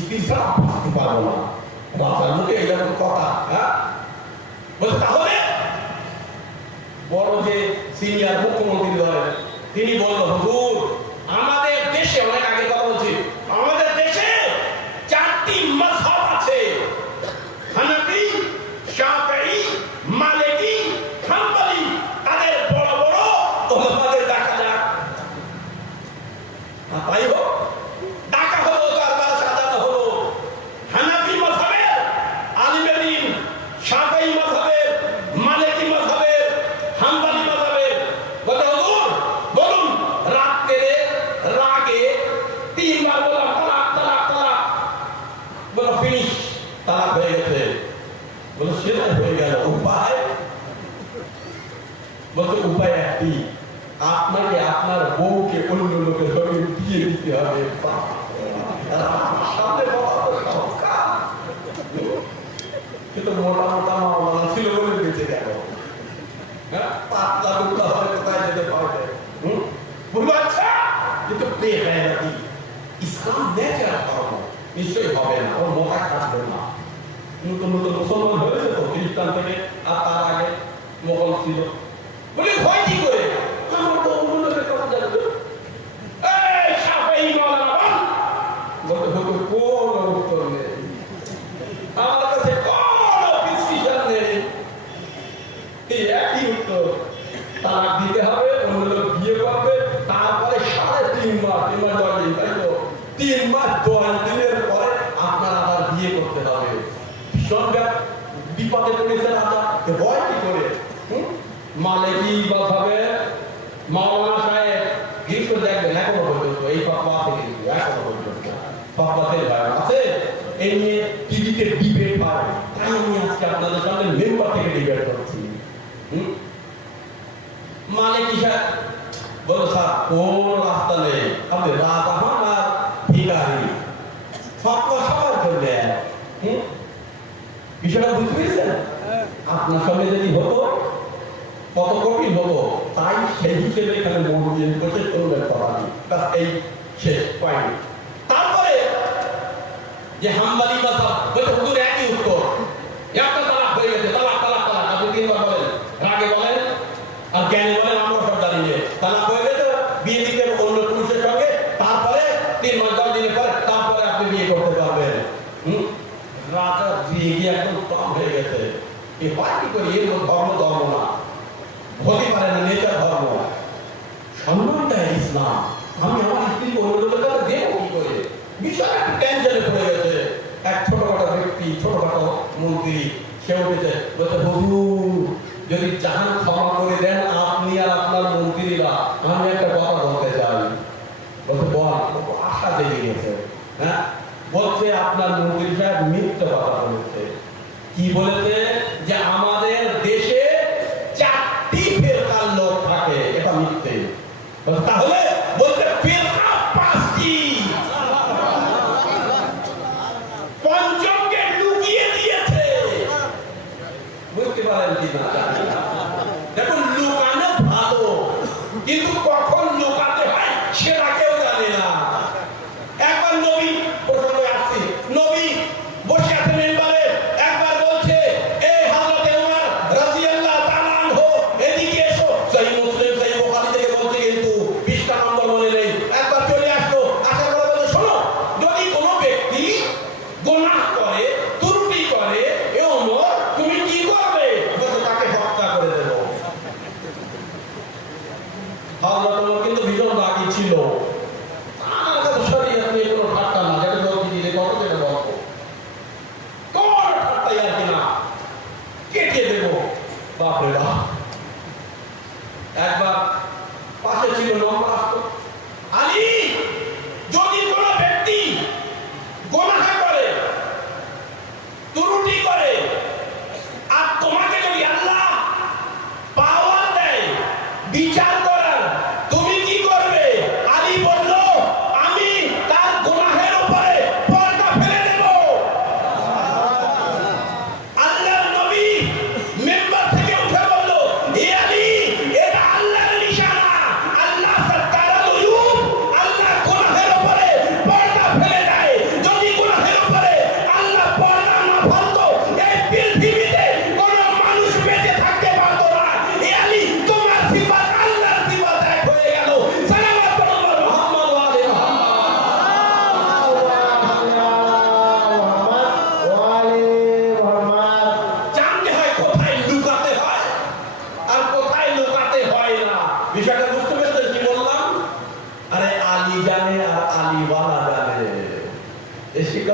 স্ত্রী ছাড়া বাঁচতে পারবো না। বাচ্চার মুখে এরকম কথা, হ্যাঁ? বলছে তাহলে বড় যে সিনিয়র মুখ্যমন্ত্রী ধরেন, তিনি বলল, হুজুর আমাদের দেশে, অনেক আগে কথা বলছি, আমাদের দেশে 4টি মাযহাব আছে, হানাফি, শাফিঈ, মালিকি, হাম্বলি। তাদের বড় বড় ওলামাদের দেখা যাক। তাই হোক, ডাকা হলো, দরবার সাজানো হলো। হানাফি মাযহাবের আলিমের দিন, শাফিঈ মাযহাবের, মালিকি মাযহাবের, হাম্বলি মাযহাবের। বলে হুজুর বলুন, রাতে রাগে 3 বার বললাম তালাক তালাক তালাক, বলো ফিনিশ, তালাক হয়ে গেছে। বলো সেটা হয়ে গেল, উপায়? বলছে উপায় একটি, আপনাকে আপনার বউকে অন্য লোকের সঙ্গে বিয়ে দিতে হবে। সামনে কিন্তু মোটা মোটা মাওলানা ছিল বলে বেঁচে গেল। পাতলা দুটা হয় কোথায় যেতে পারবে? বলবো আচ্ছা, কিন্তু বেগায়রতি ইসলাম নেচার ধর্ম নিশ্চয়ই হবে না, ও মোটা কাটবে না। নতুন নতুন মুসলমান হয়েছে তো খ্রিস্টান থেকে, আর তার আগে মোগল ছিল। বলি ভয় কি করে? আমার তো অন্য লোকের কথা জানবে। এই শাফিঈ মাওলানা বলতে বলতে কোনো উত্তর নেই, আমার কাছে কোনো প্রেসক্রিপশন নেই। এই একই উত্তর, তালাক দিতে হবে, অন্য লোক বিয়ে করবে, তারপরে 3.5 মাস, 3 মাস 10 দিন, তাই তো 3 মাস 10 দিনের পরে আপনার আবার বিয়ে করতে হবে। ভীষণ বিপদে পড়েছে রাজা, ভয় কি করে? মালিকি মাযহাবে মাওলানা সাহেব গিয়ে দেখবেন এখনো পর্যন্ত এই ফতোয়া থেকে এখনো পর্যন্ত ফতোয়াতে আছে, এই নিয়ে টিভিতে ডিবেট হয়। তাই আমি আজকে আপনাদের সামনে মেম্বার থেকে ডিবেট করছি। মালিকি সাহেব বলো স্যার কোন রাস্তা নেই, আপনি রাজা হন আর ভিখারি, ফতোয়া সবার করবে। বিষয়টা বুঝতে পেরেছেন? আপনার সঙ্গে যদি হতো কত কঠিন হতো, তাই সেই হিসেবে এখানে মনোযোগ করছে চলবেন কথা। এই শেষ পয়েন্ট। তারপরে যে হাম্বলি মাযহাব, বলতে হুজুর একই উত্তর, একটা তালাক হয়ে গেছে, তালাক তালাক তালাক। আপনি 3 বার বলেন, রাগে বলেন আর জ্ঞানে বলেন, আমরা সব জানি যে তালাক হয়ে গেছে, বিয়ে দিতে অন্য পুরুষের সঙ্গে, তারপরে 3 মাস 10 দিনের পরে তারপরে আপনি বিয়ে করতে পারবেন। রাজা দিয়ে গিয়ে একদম কম হয়ে গেছে। এই হয় কি করে? এর ধর্ম ধর্ম না, হতে পারে না, নেচার ধর্ম। সম্মান দেয় ইসলাম। আমি আমার স্ত্রীকে অন্য লোকের কাছে দেবো কি করে? বিষয় একটু টেনশনে পড়ে গেছে। এক ছোটখাটো ব্যক্তি, ছোটখাটো মন্ত্রী, সে উঠেছে, বলছে হুজুর যদি জাহান ক্ষমা করে দেন আপনি আর আপনার মন্ত্রীরা, আমি একটা কথা বলতে চাই। বলছে বল। আশা জেগে গেছে। হ্যাঁ, বলছে আপনার মন্ত্রী সাহেব মিথ্যে কথা বলেছে। কি বলেছে? যে আমাদের দেশে 4টি ফিরকার লোক থাকে, এটা মিথ্যে। তাহলে বলতে ফিরকা 5টি, পঞ্চমকে লুকিয়ে দিয়েছে। বুঝতে পারেন কি না? দেখুন, লুকানো ভালো, কিন্তু কখন লুকাতে হয় সেটা কেউ জানে না। একবার নবী প্রসঙ্গে আসছি, নবী বসে আছে মেম্বারে, একবার বলছে এ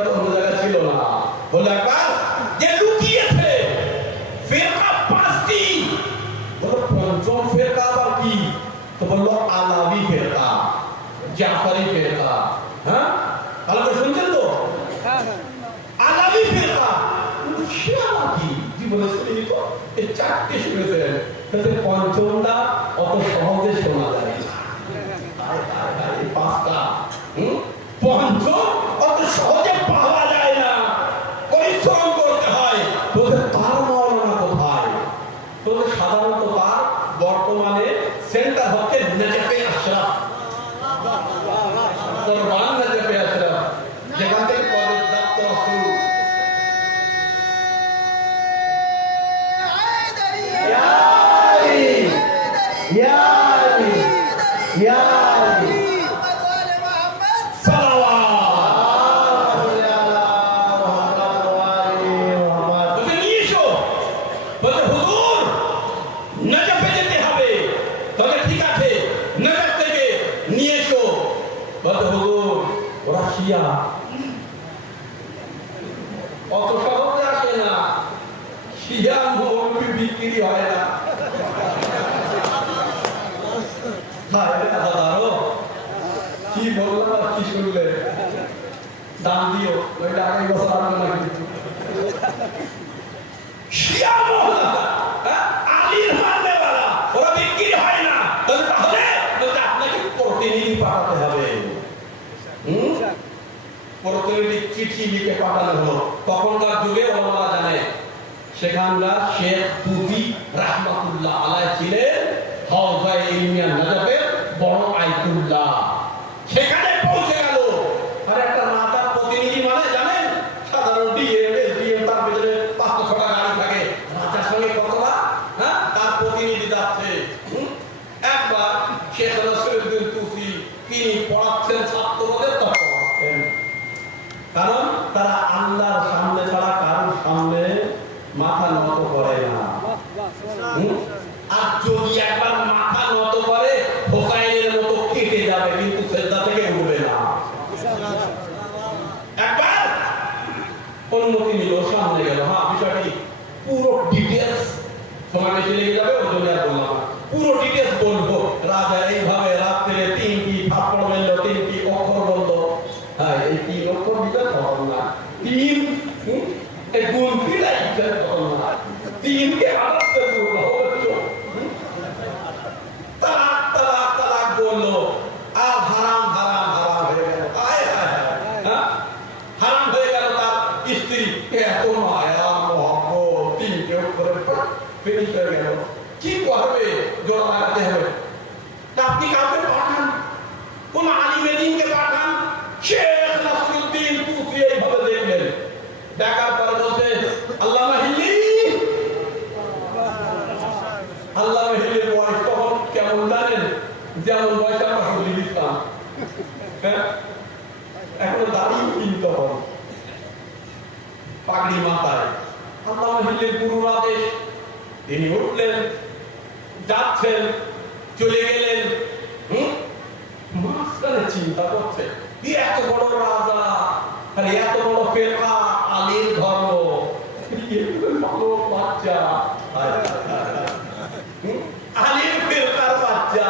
তো অন্য জায়গায় ছিল না। বলে একবার যে লুকিয়েছে ফেরকা 5টি, বলো পঞ্চম ফেরকা আবার কি? তো বললো আলাবি ফেরকা, জাফরি ফেরকা। হ্যাঁ, আলাদা শুনছেন তো? আলাবি ফেরকা সে আবার কি? জীবনে শুনিনি তো, এই 4টে শুনেছেন, কিন্তু পঞ্চমটা অত সহজে শোনা যায় না। এই 5টা পঞ্চম অত সহজে পাওয়া যায় না, পরিশ্রম করতে হয়। তোদের তার মাওলানা কোথায়? তোদের সাধারণত তার বর্তমানে সেন্টার হচ্ছে নেজফে আশরাফ, কোরবান নেজফে আশরাফ, যেখান থেকে পদের দপ্তর শুরু। অত সহজে আসে না, শিয়া মৌলবি বিক্রি হয় না। কি বললাম আর কি শুনলে? দাম দিও, নইলে আগামী বছর আসবে না কিন্তু। শিয়া মৌলানা, আলীর মাননেওয়ালা, ওরা বিক্রি হয় না। তাহলে আপনাকে প্রতিনিধি পাঠাতে হবে। প্রতিনিধি চিঠি লিখে পাঠানো হলো। তখনকার যুগে ওলামারা জানে, সেখানকার শেখ তুফি রাহমাতুল্লাহ আলাইহি ছিলেন হাওজা ইলমিয়া নাজাফের বড় আইতুল্লাহ। সেখানে পৌঁছে গেল। আর একটা রাজার প্রতিনিধি মানে জানেন, সাধারণ ডিএম এসডিএম, তার ভিতরে 5-6টা গাড়ি থাকে, রাজার সঙ্গে কতটা তার প্রতিনিধি যাচ্ছে। একবার শেখ নাসিরউদ্দিন তুফি তিনি পড়াচ্ছেন ছাত্রদের, পড়াচ্ছেন কারণ তারা আল্লাহর সামনে ছাড়া কারোর সামনে মাথা নত করে না। আর যদি একবার মাথা নত করে হোসাইনের মতো কেটে যাবে, কিন্তু সেজদা থেকে উঠবে না। একবার অনুমতি নিল, সামনে গেল। হ্যাঁ, বিষয়টি পুরো ডিটেলস, সময় বেশি লেগে যাবে, ওই জন্য আর বললাম না। পুরো ডিটেলস বলবো। রাজা এইভাবে রাত্রে 3টি থাপ্পড় মারল, 3টি অক্ষর বলল। হ্যাঁ, এই 3 অক্ষর ভিতরে তখন না 3 এই গুণ দিলাই তখন না 3 কে আলাদা করে বলল। তালাক তালাক তালাক বলল। আর হারাম হারাম হারাম হয়ে গেল। আয় আয় হ্যাঁ, হারাম হয়ে গেল। তার স্ত্রী এত মায়া মহব্বত, 3 অক্ষরের ফিনিশ হয়ে গেল। কি করবে? জোড়া লাগাতে হবে। আপনি কাউকে পাঠান, কোন আলিমে দ্বীনকে পাঠান। শেখ নাসিরউদ্দিন তুফি এইভাবে দেখলেন, দেখার পরে বলতে আল্লামা হিল্লি। আল্লামা হিল্লির বয়স তখন কেমন জানেন? যেমন বয়স আমরা হুজুর ইসলাম, এখনো দাঁড়িয়ে কিনতে হবে, পাগড়ি মাথায়। আল্লামা হিল্লির গুরুর আদেশ, তিনি উঠলেন, যাচ্ছেন, চলে গেলেন। মাঝখানে চিন্তা করছে, এত বড় রাজা আর এত বড় ফেরকা, আলীর ধর্ম, ভালো বাচ্চা, আলীর ফেরকার বাচ্চা।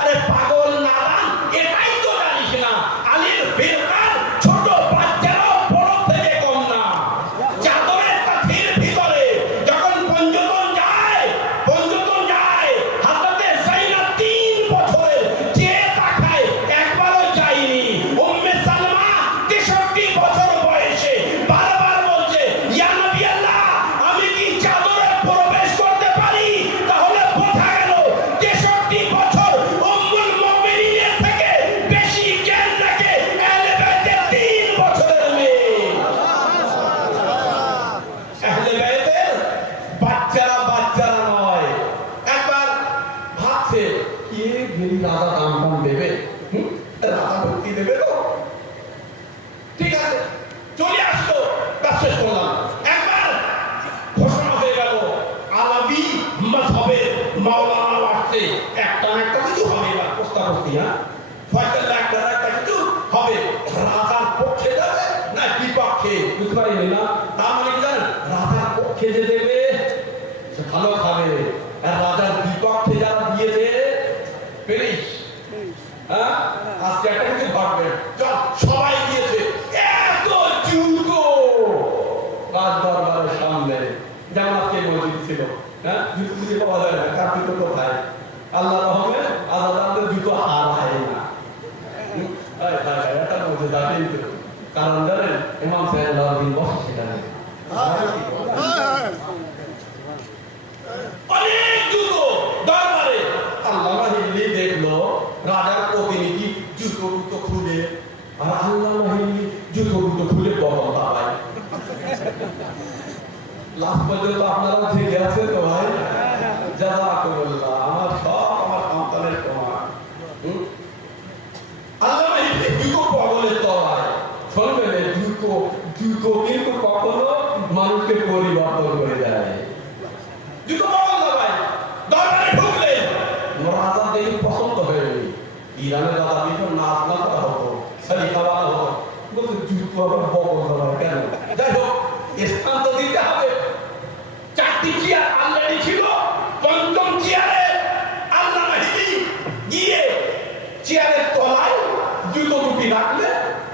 আরে পাগল নারায়ণ, এটাই তো জানিস না আলীর ফেরকার ছোট বাচ্চারাও বড় থেকে কম না। চাদরের কাঠির ভিতরে যখন পঞ্জতন যায়, হাজরতে সাইনা 3 বছরের যে তাকায় একবারও যায়নি। উম্মে সালমা 63 বছর বয়সে বিপক্ষে, বুঝতে পারিনি না? তার মানে কি জানেন, রাজার পক্ষে যে দেবে সে ভালো খাবে, আর রাজার বিপক্ষে যারা দিয়েছে পেরিস। হ্যাঁ, আজকে একটা কিছু ঘটবে, চল সবাই দিয়েছে এত জুতো রাজ দরবারের সামনে, যেমন আজকে মসজিদ ছিল। হ্যাঁ, জুতো খুঁজে পাওয়া যায় না, কার জুতো কোথায়? আল্লাহ রহমে আজাদারদের জুতো হারায় না। এটা মধ্যে যাবেই তো, কারণ জানেন ইমাম সাহেব দিন বসে সেখানে অনেক জুতো দরবারে। আল্লামা হিল্লি দেখলো রাজার প্রতিনিধি জুতো জুতো খুলে, আর আল্লামা হিল্লি জুতো জুতো খুলে বদল দাঁড়ায়। লাস্ট পর্যন্ত আপনারা জেগে আছেন তো ভাই, জাযাকুমুল্লাহ, আমার সব আমার সন্তানের প্রমাণ। আল্লামা হিল্লি জুতো বদলের তলায় শুনবেন, জুতো জুতো কিন্তু কখনো মানুষকে পরিবর্তন করে দেয়। জুতো বদল দাঁড়ায় দরবারে ঢুকলে রাজা দেখে পছন্দ হয়ে গেল। ইরানের রাজা ভীষণ নাচ না করা হতো, সালিকা বানা হতো, বলতে জুতো আবার বদল দাঁড়ায় কেন? যাই হোক, স্থান তো দিতে হবে। 4টি চেয়ার অলরেডি ছিল, 5ম চেয়ারে আল্লামা হিল্লি গিয়ে চেয়ারের তলায় জুতো দুটি রাখলে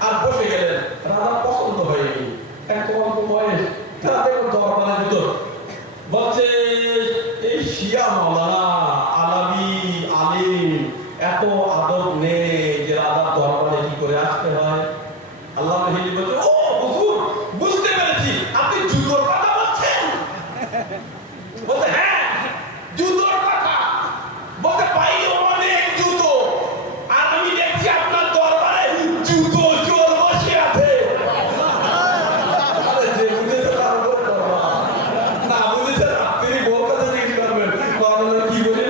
আর বসে গেলেন। রাজা পছন্দ হয়ে গেল, এত অল্প বয়স, তারা দেখুন দরবারে জুতো বলছে, এই শিয়া মাওলানা আলাবি আলিম এত আদব নেই যে রাজার দরবারে কি করে আসতে হয়। আল্লামা হিল্লি বলছে, ও হুজুর, বুঝতে পেরেছি, আপনি জুতোর কথা বলছেন। বলছে, হ্যাঁ জুতোর কথা। বলতে ভাই অনেক জুতো, আর আমি দেখছি আপনার দরবারে জুতো চোর বসে আছে। যে বুঝেছে তার উপর না বুঝেছে তিনি বোর কাছে জিজ্ঞেস করবেন কি বলে।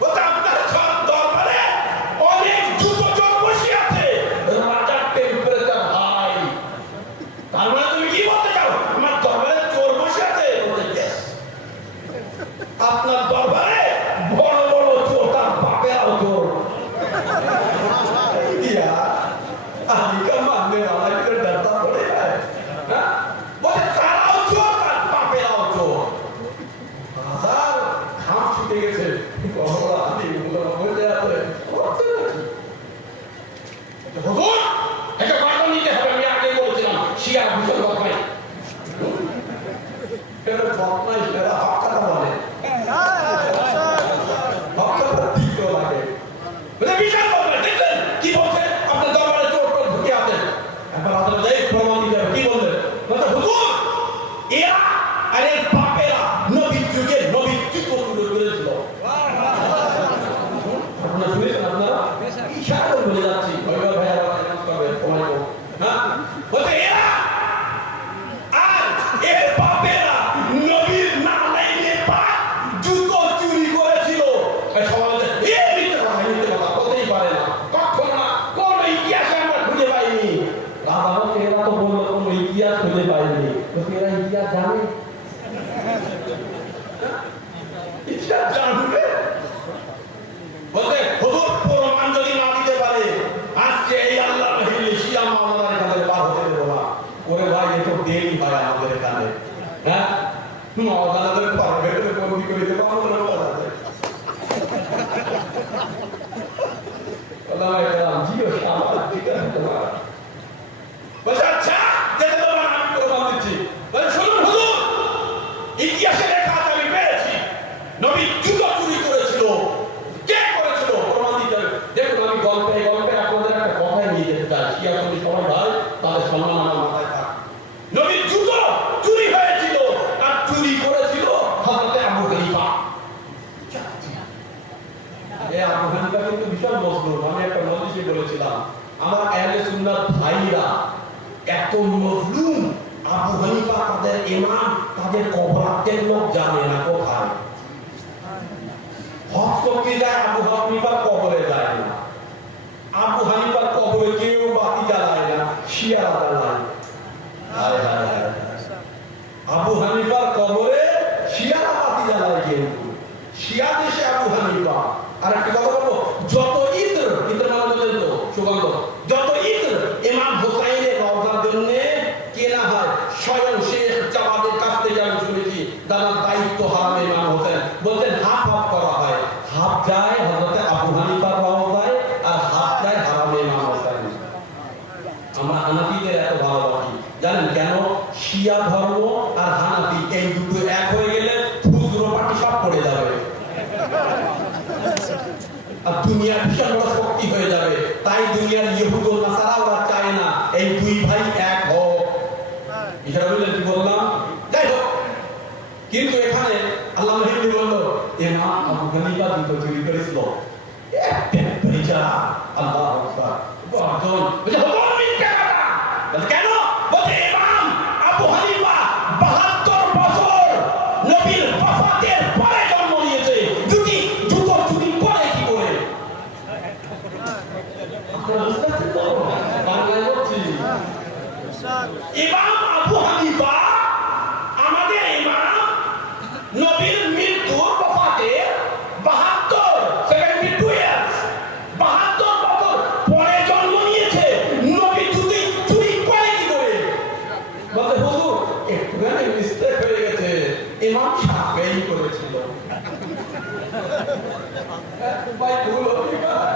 বলতে আপনার সব দরবারে অনেক জুতো চোর বসে আছে। রাজার টেম্পারেচার হাই, তার মানে তুমি কি বলতে চাও আমার দরবারে চোর বসে আছে? আপনার দরবারে বড় বড় চোর, তার বাপেরাও চোর। মানবে করে ডাক্তার করে বলে তারাও চোর, তার বাপেরাও চোর। রাজার ঘাম ছুটে গেছে, নিতে হবে, আমি আগে বলছিলাম শিয়া ভীষণ বদমাই। বদমাই সেরা হকাটা বলে, হকাটা তীব্র লাগে, বিশাল বদমাই। দেখলেন কি বলছে, আপনার দরবারে চোর টোর ঢুকে আছেন। একবার রাজার যাই প্রমাণ দিতে হবে। কি বললেন? বলতে হুজুর, এরা আর এর বাপেরা নবীর যুগে নবীর জুতো তুলে করেছিল। আপনারা শুনেছেন? আপনারা ইশারা করে বলে যাচ্ছি, ভাইয়া ভাইয়া করবে প্রমাণ। হ্যাঁ, বলতে এরা আর এর বাপেরা নবীর নামে পাক জুতো চুরি করেছিল। সবাই বলছে, এই মিথ্যা কথা, মিথ্যা কথা হতেই পারে না, কখনো না, কোন ইতিহাসে আমরা খুঁজে পাইনি। রাজা বলছে, এরা তো বললো কোন ইতিহাস খুঁজে পাইনি। বলছে, এরা ইতিহাস জানে? ইতিহাস জানবে? বলতে হুজুর, প্রমাণ যদি না দিতে পারে আজকে এই আল্লামা হিল্লি শিয়া মাওলানার এখানে বার হতে দেবো না। ওরে ভাই, এত দেরি হয় আমাদের এখানে। হ্যাঁ, মাওলানাদের পারবে বন্দি করে দেবো আমাদের মাওলানাদের। আল্লামা একরাম জিও শাবাশ, ঠিক আছে তোমার। বলছে, আচ্ছা যেতে দেবো না, আমি প্রমাণ দিচ্ছি। বলে, শুনুন হুজুর, ইতিহাসে লেখা আছে, আমি পেয়েছি নবী জুতো চুরি করেছিল। কে করেছিল? প্রমাণ দিতে হবে। দেখুন, আমি গল্পে আপনাদের একটা কথাই নিয়ে যেতে চাই। শিয়া সুন্নি সবাই ভাই, তাদের সম্মান আমার মাথায় থাক। নবীর জুতো চুরি হয়েছিল, আর চুরি করেছিল হযরত আবু হানিফা। এই আবু হানিফা কিন্তু বিশাল মজলুম। আমি একটা মজলিসে বলেছিলাম, আমার আহলে সুন্নাত ভাইরা এত মজলুম, আবু হানিফা তাদের ইমাম, তাদের কবরাতের লোক জানে না কোথায়। হজ করতে যায়, আবু হানিফার কবরে যায় না। আবু হানিফার কবরে কেউ বাতি জ্বালায় না, শিয়ারা জ্বালায়। আবু হানিফার কবরে শিয়ারা বাতি জ্বালায়, কিন্তু শিয়া দেশে আবু হানিফা। আর একটা কথা বলবো, যত ইতর মানে বলেন তো সুগন্ধ, যত ইতর শিয়া ধর্ম আর হানাফি এই দুটো এক হয়ে গেলে ফুজরো পার্টি সব পড়ে যাবে আর দুনিয়া বিশাল বড় শক্তি হয়ে যাবে। তাই দুনিয়ার ইহুদ ও নাসারা ওরা চায় না এই দুই ভাই এক হোক। ইশারা বুঝলেন কি বললাম? যাই হোক, কিন্তু এখানে আল্লাহ নবী বলল ইমাম আবু হানিফা দুটো চুরি করেছিল এক টেম্পারেচার। আল্লাহু আকবার। গর্জন বলে হুকুম মিথ্যা কথা। বলে কেন? বলে ইমাম আবু হানিফা 72 বছর নবীর ওফাতের পরে জন্ম নিয়েছে। দুটো চুরি করে কি করে? আপনারা বুঝতে পারছেন তো? বাংলায় বলছি ইমাম আবু হানিফা আমাদের ইমাম নবীর মৃত্যুর ওফাতে 72 ইয়ার্স 72 বছর পরে জন্ম নিয়েছে। নবী দুটি চুরি করে কি করে? বলে হুজুর একটুখানি মিস্টেক হয়ে গেছে, ইমাম শাফেঈ করেছিল। ভাই ভুল হতে পারে,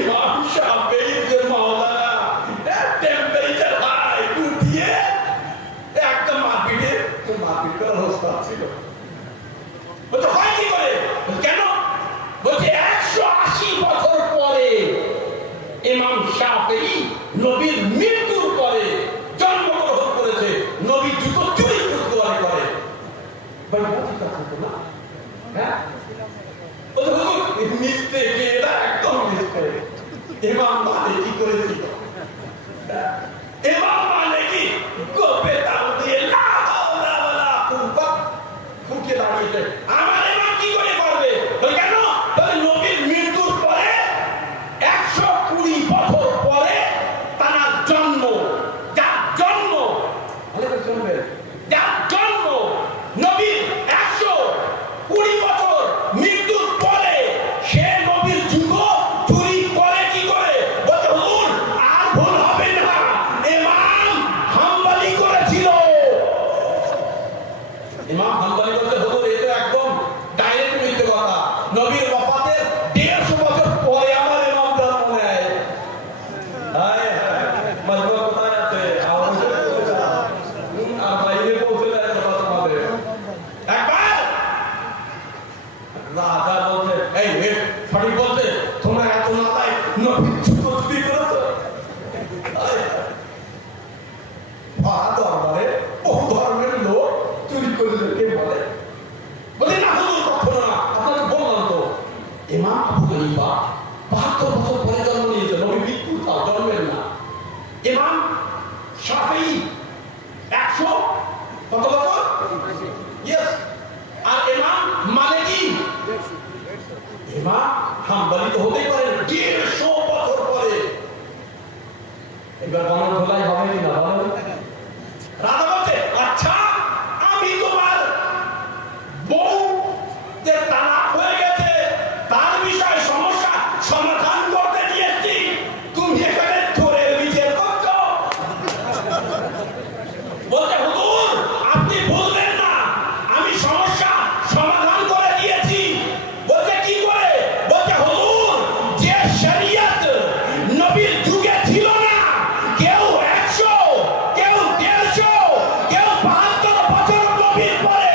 ইমাম শাফেঈ যে মাওলানা টেম্পারেচার হাই উঠিয়ে একটা মারপিট করার অবস্থা ছিল। বলতে হয় কি করে? কেন? বলছে 180 বছর পরে ইমাম শাফেঈ নবীর মৃত্যুর পরে জন্মগ্রহণ করেছে। নবী জুতো চুরি করে করে। ভাই ঠিক আছে না? হ্যাঁ, বলতে হুজুর মিস্টেক, এটা একদম মিস্টেক। ইমাম মানে কি করেছিল? ইমাম মানে কি গোপে তাল দিয়ে লা হাওলা ওয়ালা কুওয়াতা ফুকে দাঁড়িয়েছে। আমার ইমাম কি করে করবে? বলে কেন? বলে নবীর মৃত্যুর পরে 120 বছর পরে তার জন্ম। যার জন্ম ভালো করে শুনবেন, যার জন্ম নবীর 120 বছর মৃত্যুর পরে সে নবীর যুগ চুরি করে কি করে? বলে হুজুর আর ভুল হবে না, ইমাম হাম্বলি করেছিল। ইমাম হাম্বলি বলতে হুজুর এটা একদম ডাইরেক্ট মিথ্যে কথা। নবীর ওফাতের 150 বছর পরে আমার ইমাম জন্ম নেয়। হায় হায়, মজমা কোথায় আছে? আওয়াজে বলতে আর বাইরে পৌঁছে যায় কথা তোমাদের। একবার রাজা বলছে এই সঠিক বলছে, তোমরা এত মাথায় নবীর জুতো চুরি করেছো। দরবারে বহু ধর্মের লোক চুরি করেছে কে বলে? বলে না হুজুর কখনো না। আপনাকে বললাম তো ইমাম আবু হানিফা 72 বছর পরে জন্ম নিয়েছে। নবী মৃত্যুর তাও জন্মের না। ইমাম শাফেঈ 100 কত বছর? ইয়েস। আর ইমাম মালিকি ইমাম হাম্বলি তো হতেই পারে 150 বছর পরে। এবার বানর ধোলাই হবে কি না বলেন? রাজা বলছে আচ্ছা আমি তোমার বউ যে তালাক হয়ে গেছে তার বিষয়ে সমস্যা সমাধান করতে দিয়েছি, তুমি এখানে চোরের বিচার করছো। বলছে হুজুর আপনি বুঝলেন না, আমি সমস্যা সমাধান করে দিয়েছি। বলছে কি করে? বলছে হুজুর যে শরীয়ত নবীর যুগে ছিল না, কেউ 100 কেউ 150 কেউ 72 বছর নবীর পরে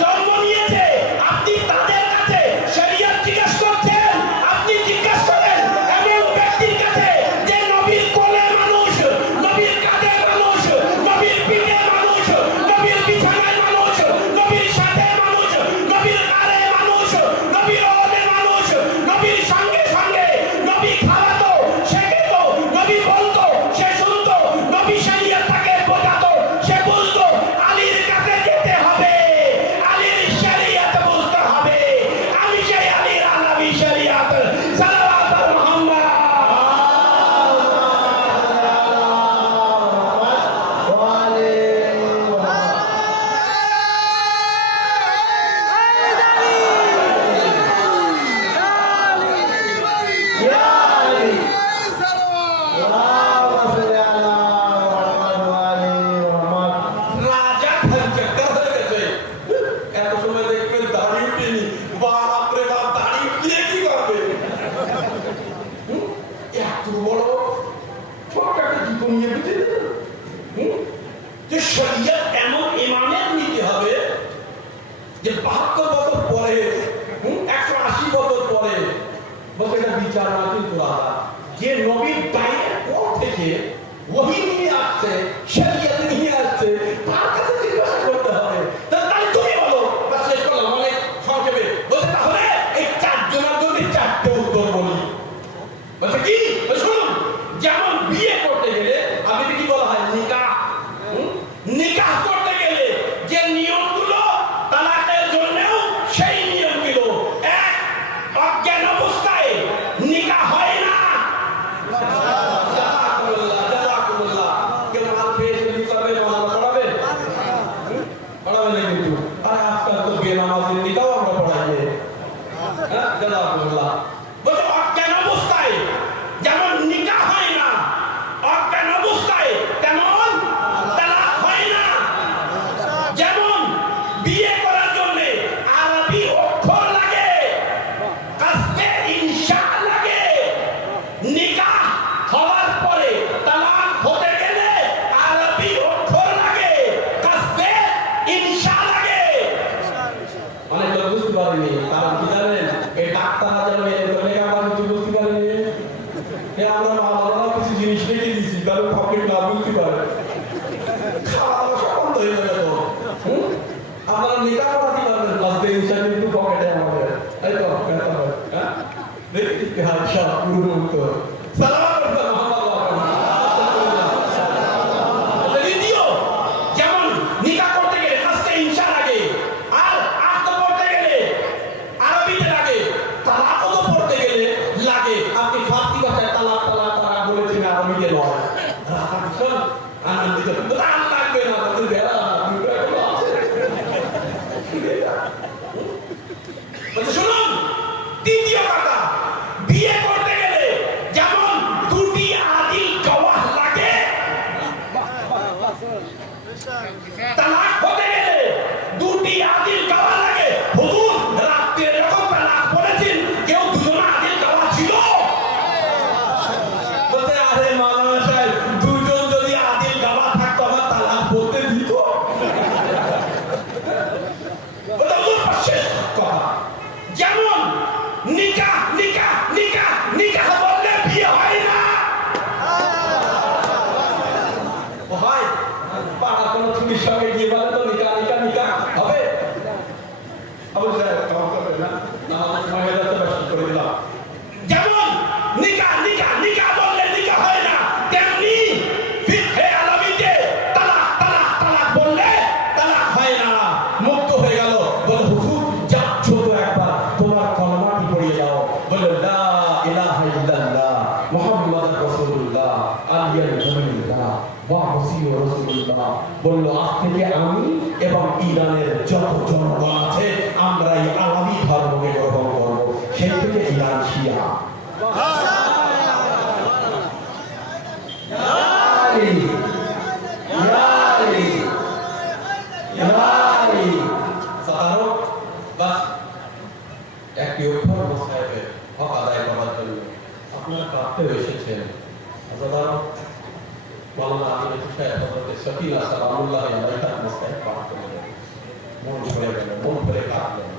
জন্ম নিয়েছে, আপনি তাদের কাছে শরীয়ত জিজ্ঞেস করছেন। আপনি জিজ্ঞেস করেন এমন ব্যক্তির কাছে যে নবীর কোলের মানুষ, নবীর কাঁধের মানুষ, নবীর পিঠের মানুষ, নবীর বিছানায় মানুষ, নবীর সাথে মানুষ, নবীর কারে মানুষ, নবীর ওদের মানুষ, নবীর সঙ্গে সঙ্গে নবী খাওয়াতো, সে খেত, নবী বলতো, সে শুনতো, নবী শরীয়ত তাকে বোঝাতো, সে বুঝতো। আলীর কাছে যেতে হবে, আলীর শরীয়ত বুঝতে হবে। আমি সেই আলীর আলাবী শরীয়ত সালাওয়াত আল মুহাম্মদ। রাজা চক্কর হয়ে গেছে। এত সময় দেখবেন দাড়ি উঠেনি, বাপরে বাপ দাড়ি উঠিয়ে কি করবে? এত বড় ছোট্ট একটা জুতো নিয়ে বুঝে নবীর ডাইরেক্ট কোল থেকে ওহী নিয়ে আসছে, শরীয়ত নিয়ে আসছে, তার কাছে জিজ্ঞাসা করতে হবে। তাহলে তুমি বলো, বা শেষ করলাম অনেক সংক্ষেপে। বলতে তাহলে এই চারজনের জন্য চারটে উত্তর বলি। বলছে কি? শুনুন, যেমন বিয়ে করতে গেলে আমি কি বলা হয় নিকাহ, নিকাহ করতে গেলে যে নিয়মগুলো তালাকের জন্যও সেই নিয়মগুলো। এক, অজ্ঞান অবস্থায় নিকাহ হয় না। জাযাকুমুল্লাহ, জাযাকুমুল্লাহ। কেউ মাল খেয়ে চলে যাবে, নামাজ পড়াবে? পড়াবে না কিন্তু। আরে আজকাল তো বেনামাজির নিকাহ আমরা পড়াই যে। হ্যাঁ, জাযাকুমুল্লাহ। বলছে অজ্ঞান অবস্থায় যেমন নিকাহ হয় না, অজ্ঞান অবস্থায় তেমন তালাক হয় না। যেমন বিয়ে করার জন্য আরবি অক্ষর লাগে, কাসবে ইনশা লাগে। নিকাহ হওয়ার পরে তালাক হতে গেলে আরবি অক্ষর লাগে, কাসবে ইনশা লাগে। অনেক লোক বুঝতে পারেনি, কারণ কি জানেন, এই ডাক্তাররা যেন বুঝতে পারেনি। আমরা মামারা কিছু জিনিস রেখে দিচ্ছি, কারণ পকেট না বুঝতে পারে, খাওয়া দাওয়া সব বন্ধ হয়ে যাবে। তো আপনারা নিকাহ করাতে পারবেন, কাসবে ইনশা কিন্তু পকেটে আমাদের, তাই তো? হ্যাঁ, দেখি হাদসা পুরো উত্তর। সালাম আলাইকুম দ্বিতীয়, যেমন নিকাহ করতে গেলে কাসবে ইনশা লাগে, আর আকদ করতে গেলে আরবিতে লাগে, তালাকও তো পড়তে গেলে লাগে। আপনি ফার্সি ভাষায় তালাক তালাক তালাক বলেছেন, আরবিতে নয়। আনন্দিত তালাক লাগবে না, তাদের বেড়া শুনুন। তৃতীয় কথা, বিয়ে করতে গেলে যেমন দুটি আদিল গওয়াহ লাগে, তালাক হতে গেলে দুটি আদিল গওয়াহ লাগে। হুজুর, রাতে যখন তালাক পড়েছেন কেউ দুজন আদিল গওয়াহ ছিল? বলতে আরে মাওলানা সাহেব, দুজন যদি আদিল গওয়াহ থাকতো আমার তালাক পড়তে দিত? বলতে হুজুর শেষ কথা, যেমন নিকাহ নিকাহ নিকাহ নিকাহ বললে বিয়ে হয় না। হয় পাড়া কোনো ছুটির সঙ্গে গিয়ে বলে তো নিকাহ নিকাহ নিকাহ হবে? অবশ্যই হবে না, না হলে সময় হয়ে যাচ্ছে, বেশি করে দিলাম। যেমন নিকাহ নিকাহ নিকাহ বললে নিকাহ হয় না, তেমনি ফিকহে আলামিতে তালাক তালাক তালাক বললে তালাক হয় না। মুক্ত হয়ে গেল। বলে হুজুর যাচ্ছ তো একবার তোমার কলমাটি পড়িয়ে দাও। বলে লা ইলাহা ইল্লাল্লাহ মুহাম্মাদুর রাসূলুল্লাহ আলিয়াল নবিয়ুল্লাহ ওয়া মুসির রাসূলুল্লাহ। বলল আজ থেকে আমি এবং ইরানের যত জনগণ আছে আমরা এই আলামী ধর্মকে গ্রহণ করব। সেই থেকে ইরান শিয়া। একটি অক্ষর মোসাহেবের হক আদায় করার জন্য আপনারা প্রাপ্তে এসেছেন। মাওলানা আমির সাহেব হযরত সফিনা সালামুল্লাহ আলাইহি মোসাহেব পাঠ করলেন, মন ভরে গেল, মন ভরে কাঁদলেন।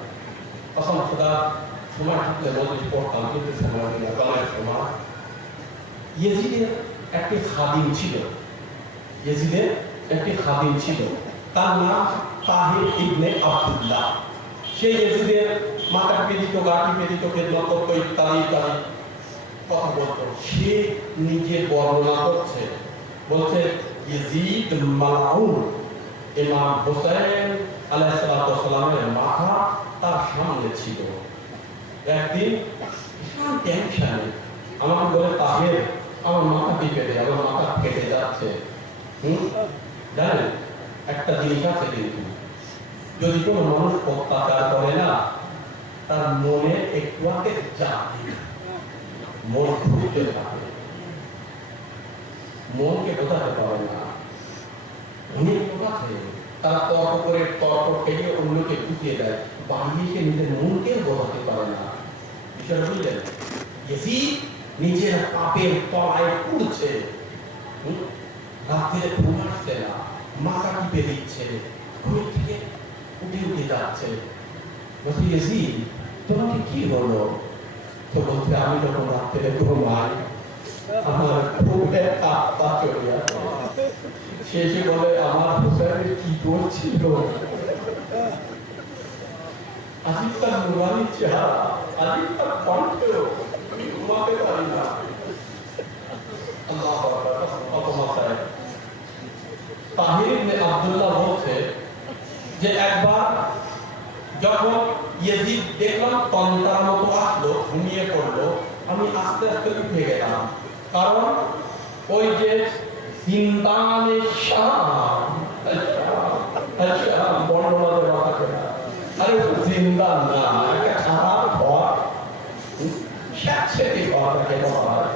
কসম খোদা, সময় থাকলে মজলিস পড়তাম, কিন্তু সময় নেই, গলায় সময়। ইয়েজিদের একটি খাদিম ছিল, ইয়েজিদের একটি খাদিম ছিল, তার নাম তাহির ইবনে আব্দুল্লাহ। সেই ইয়েজিদের মাথা পেদিত, গাটি পেদিত, খেদমত করতো, ইত্যাদি ইত্যাদি কথা বলতো। সে নিজে বর্ণনা করছে, বলছে ইয়েজিদ মালাউন, ইমাম হোসেন আলাইহিস সালামের মাথা তার সামনে ছিল। একদিন ভীষণ টেনশনে আমাকে বলে, তাহের আমার মাথা টিপে দে, আমার মাথা ফেটে যাচ্ছে। জানেন একটা জিনিস আছে, কিন্তু যদি কোনো মানুষ অত্যাচার করে না, তার মনে একটু আগে যাবে, মন ঘুরতে থাকে, মনকে বোঝাতে পারে না। অনেক লোক আছে তারা তর্ক করে, তর্ক খেয়ে অন্যকে বুঝিয়ে দেয়, বাড়িয়ে এসে নিজের মনকে বোঝাতে পারে না। বিষয়টা বুঝলেন? ইয়েজিদ নিজের পাপের তলায় পুড়ছে, রাত্রে ঘুম আসছে না, মাথা টিপে দিচ্ছে, ঘুম থেকে উঠে উঠে যাচ্ছে। বলছি ইয়েজিদ তোমাকে কি হলো? তো বলছে আমি যখন রাত্রে ঘুমাই আমার খুব একটা আত্মা চলিয়া শেষে বলে আমার হোসেনের কি করছিল আজকে তার নুরানি চেহারা আজকে তার কণ্ঠ আমি ঘুমাতে পারি না আল্লাহ আকবার তাহির ইবনে আব্দুল্লাহ বলছে যে একবার যখন ইয়াজিদ দেখলাম তন্তার মতো আসলো ঘুমিয়ে পড়লো আমি আস্তে আস্তে উঠে গেলাম কারণ ওই যে জিন্দানে শাম বর্ণনা দেওয়া থাকে না আরে জিন্দা না একটা খারাপ ঘর স্যাঁতসেঁতে ঘরটাকে বলা হয়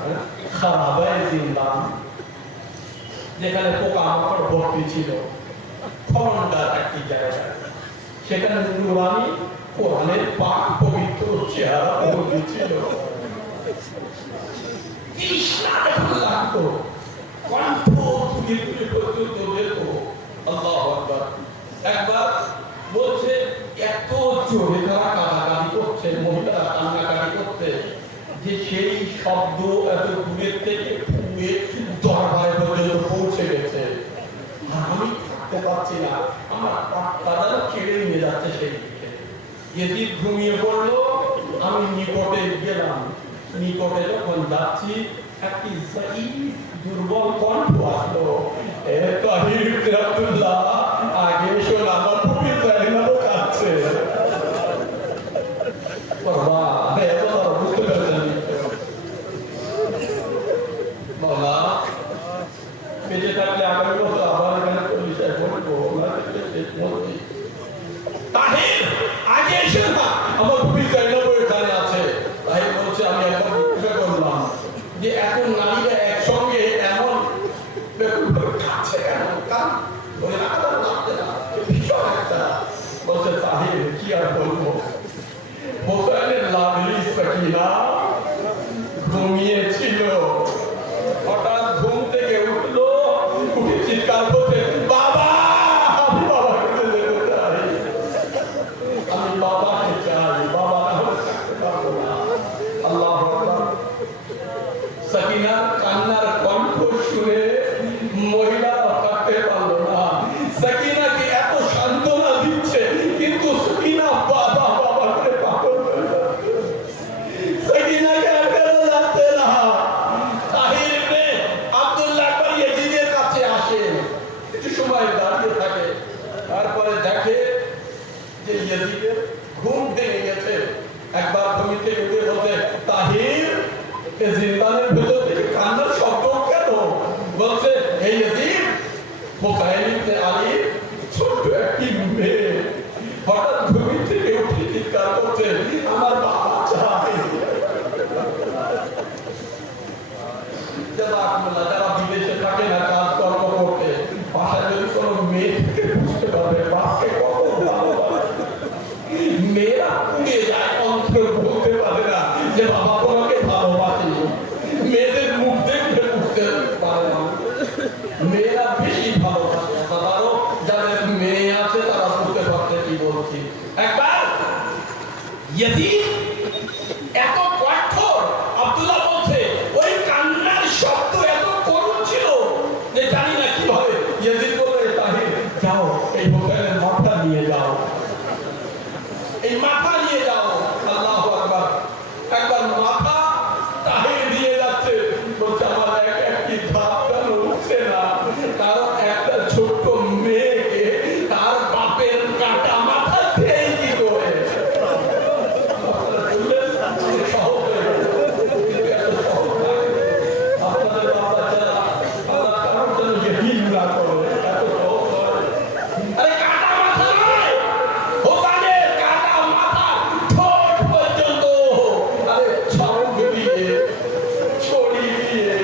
খারাপ জিন্দান যেখানে পোকামাকড় ভর্তি ছিল খননকার একটি জায়গা সেখানে নুরানি কোরআনের পাক পবিত্র চেহারা ভর্তি ছিল তৃষ্ণা যখন লাগতো কণ্ঠ তুলে তুলে পর্যন্ত যেত আল্লাহু আকবার একবার বলছে এত জোরে তারা কাঁদাকাটি করছে মহিলারা কান্নাকাটি করছে যে সেই শব্দ এত দূরের থেকে ফুয়ে দরবারে পর্যন্ত পৌঁছে গেছে আমি থাকতে পারছি না আমার তারা কেড়ে নিয়ে যাচ্ছে সেই দিকে ইয়াজিদ ঘুমিয়ে পড়লো আমি নিকটে গেলাম নিকটে যখন যাচ্ছি একটি দুর্বল কণ্ঠ আসলো তাহির ইবনে আব্দুল্লাহ আগে শোন আমার খুবই জায়গাও কাছে বাবা বুঝতে পেরেছেন বাবা বেঁচে থাকলে আগামী বছর আবার এখানে পুলিশে বলবো তাহির আগে এসে না আমার খুবই জায়গাও এখানে আছে তাহির বলছে আমি একবার জিজ্ঞাসা করলাম যে এখন নারীরা একসঙ্গে এমন কাছে কেন কারণ ওই আলাদা লাগছে না ভীষণ একটা বলছে তাহির কি আর বলবো হোসেনের লাভলি সাকিনা ঘুমিয়েছিল হঠাৎ ঘুম থেকে উঠলো উঠে চিৎকার করছে বাবা আমি বাবাকে যেতে চাই আমি বাবাকে চাই বাবা না হলে থাকতে পারবো না আল্লাহ সাকিনার কান্নার কণ্ঠ শুনে মহিলারা থাকতে পারলো না সাকিনাকে এত সান্ত্বনা দিচ্ছে কিন্তু সাকিনা বাবা বাবা করে পাগল হয়ে যাচ্ছে সাকিনাকে আটকানো যাচ্ছে না তাহির ইবনে আব্দুল্লাহ একবার ইয়াজিদের কাছে আসে কিছু সময় দাঁড়িয়ে থাকে তারপরে দেখে যে ইয়াজিদের ঘুম ভেঙে গেছে একবার ঘুম থেকে উঠে বলছে তাহির জিন্দানের ভেতর থেকে কান্নার শব্দ কেন বলছে এই ইয়াজিদ হোসেন ইবনে আলী ছোট্ট একটি মেয়ে হঠাৎ ঘুম থেকে উঠে চিৎকার করছে আমার বাবা চাই যারা বিদেশে থাকে না কাজকর্ম করতে বাসায় যদি কোনো মেয়ে থেকে বুঝতে পারবে বাপকে কত ভালোবাসে মেয়েরা পুড়ে যায় অন্তর বলতে পারে না যে বাবা তোমাকে ভালোবাসে মেয়েদের মুখ দেখলে বুঝতে পারে না মেয়েরা বেশি ভালোবাসে তারও যাদের মেয়ে আছে তারা বুঝতে পারছে কি বলছি একবার ইয়াজিদ এত কঠোর আব্দুল্লাহ বলছে ওই কান্নার শব্দ এত করুণ ছিল যে জানি না কি হবে ইয়াজিদ বলে তাহির যাও এই হোসেনের মাথা নিয়ে যাও এই মাথা নিয়ে যাও আল্লাহু আকবার একবার মাথা তাহির দিয়ে যাচ্ছে বলছে আমার একটি ধাপ কেন উঠছে না কারণ একটা ছোট্ট মেয়েকে তার বাপের কাটা মাথা দিয়ে কি করে ছড়ি দিয়ে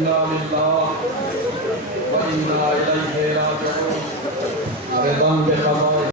ইন্না লিল্লাহি ওয়া ইন্না ইলাইহি রাজিউন। রিদান বিকামাল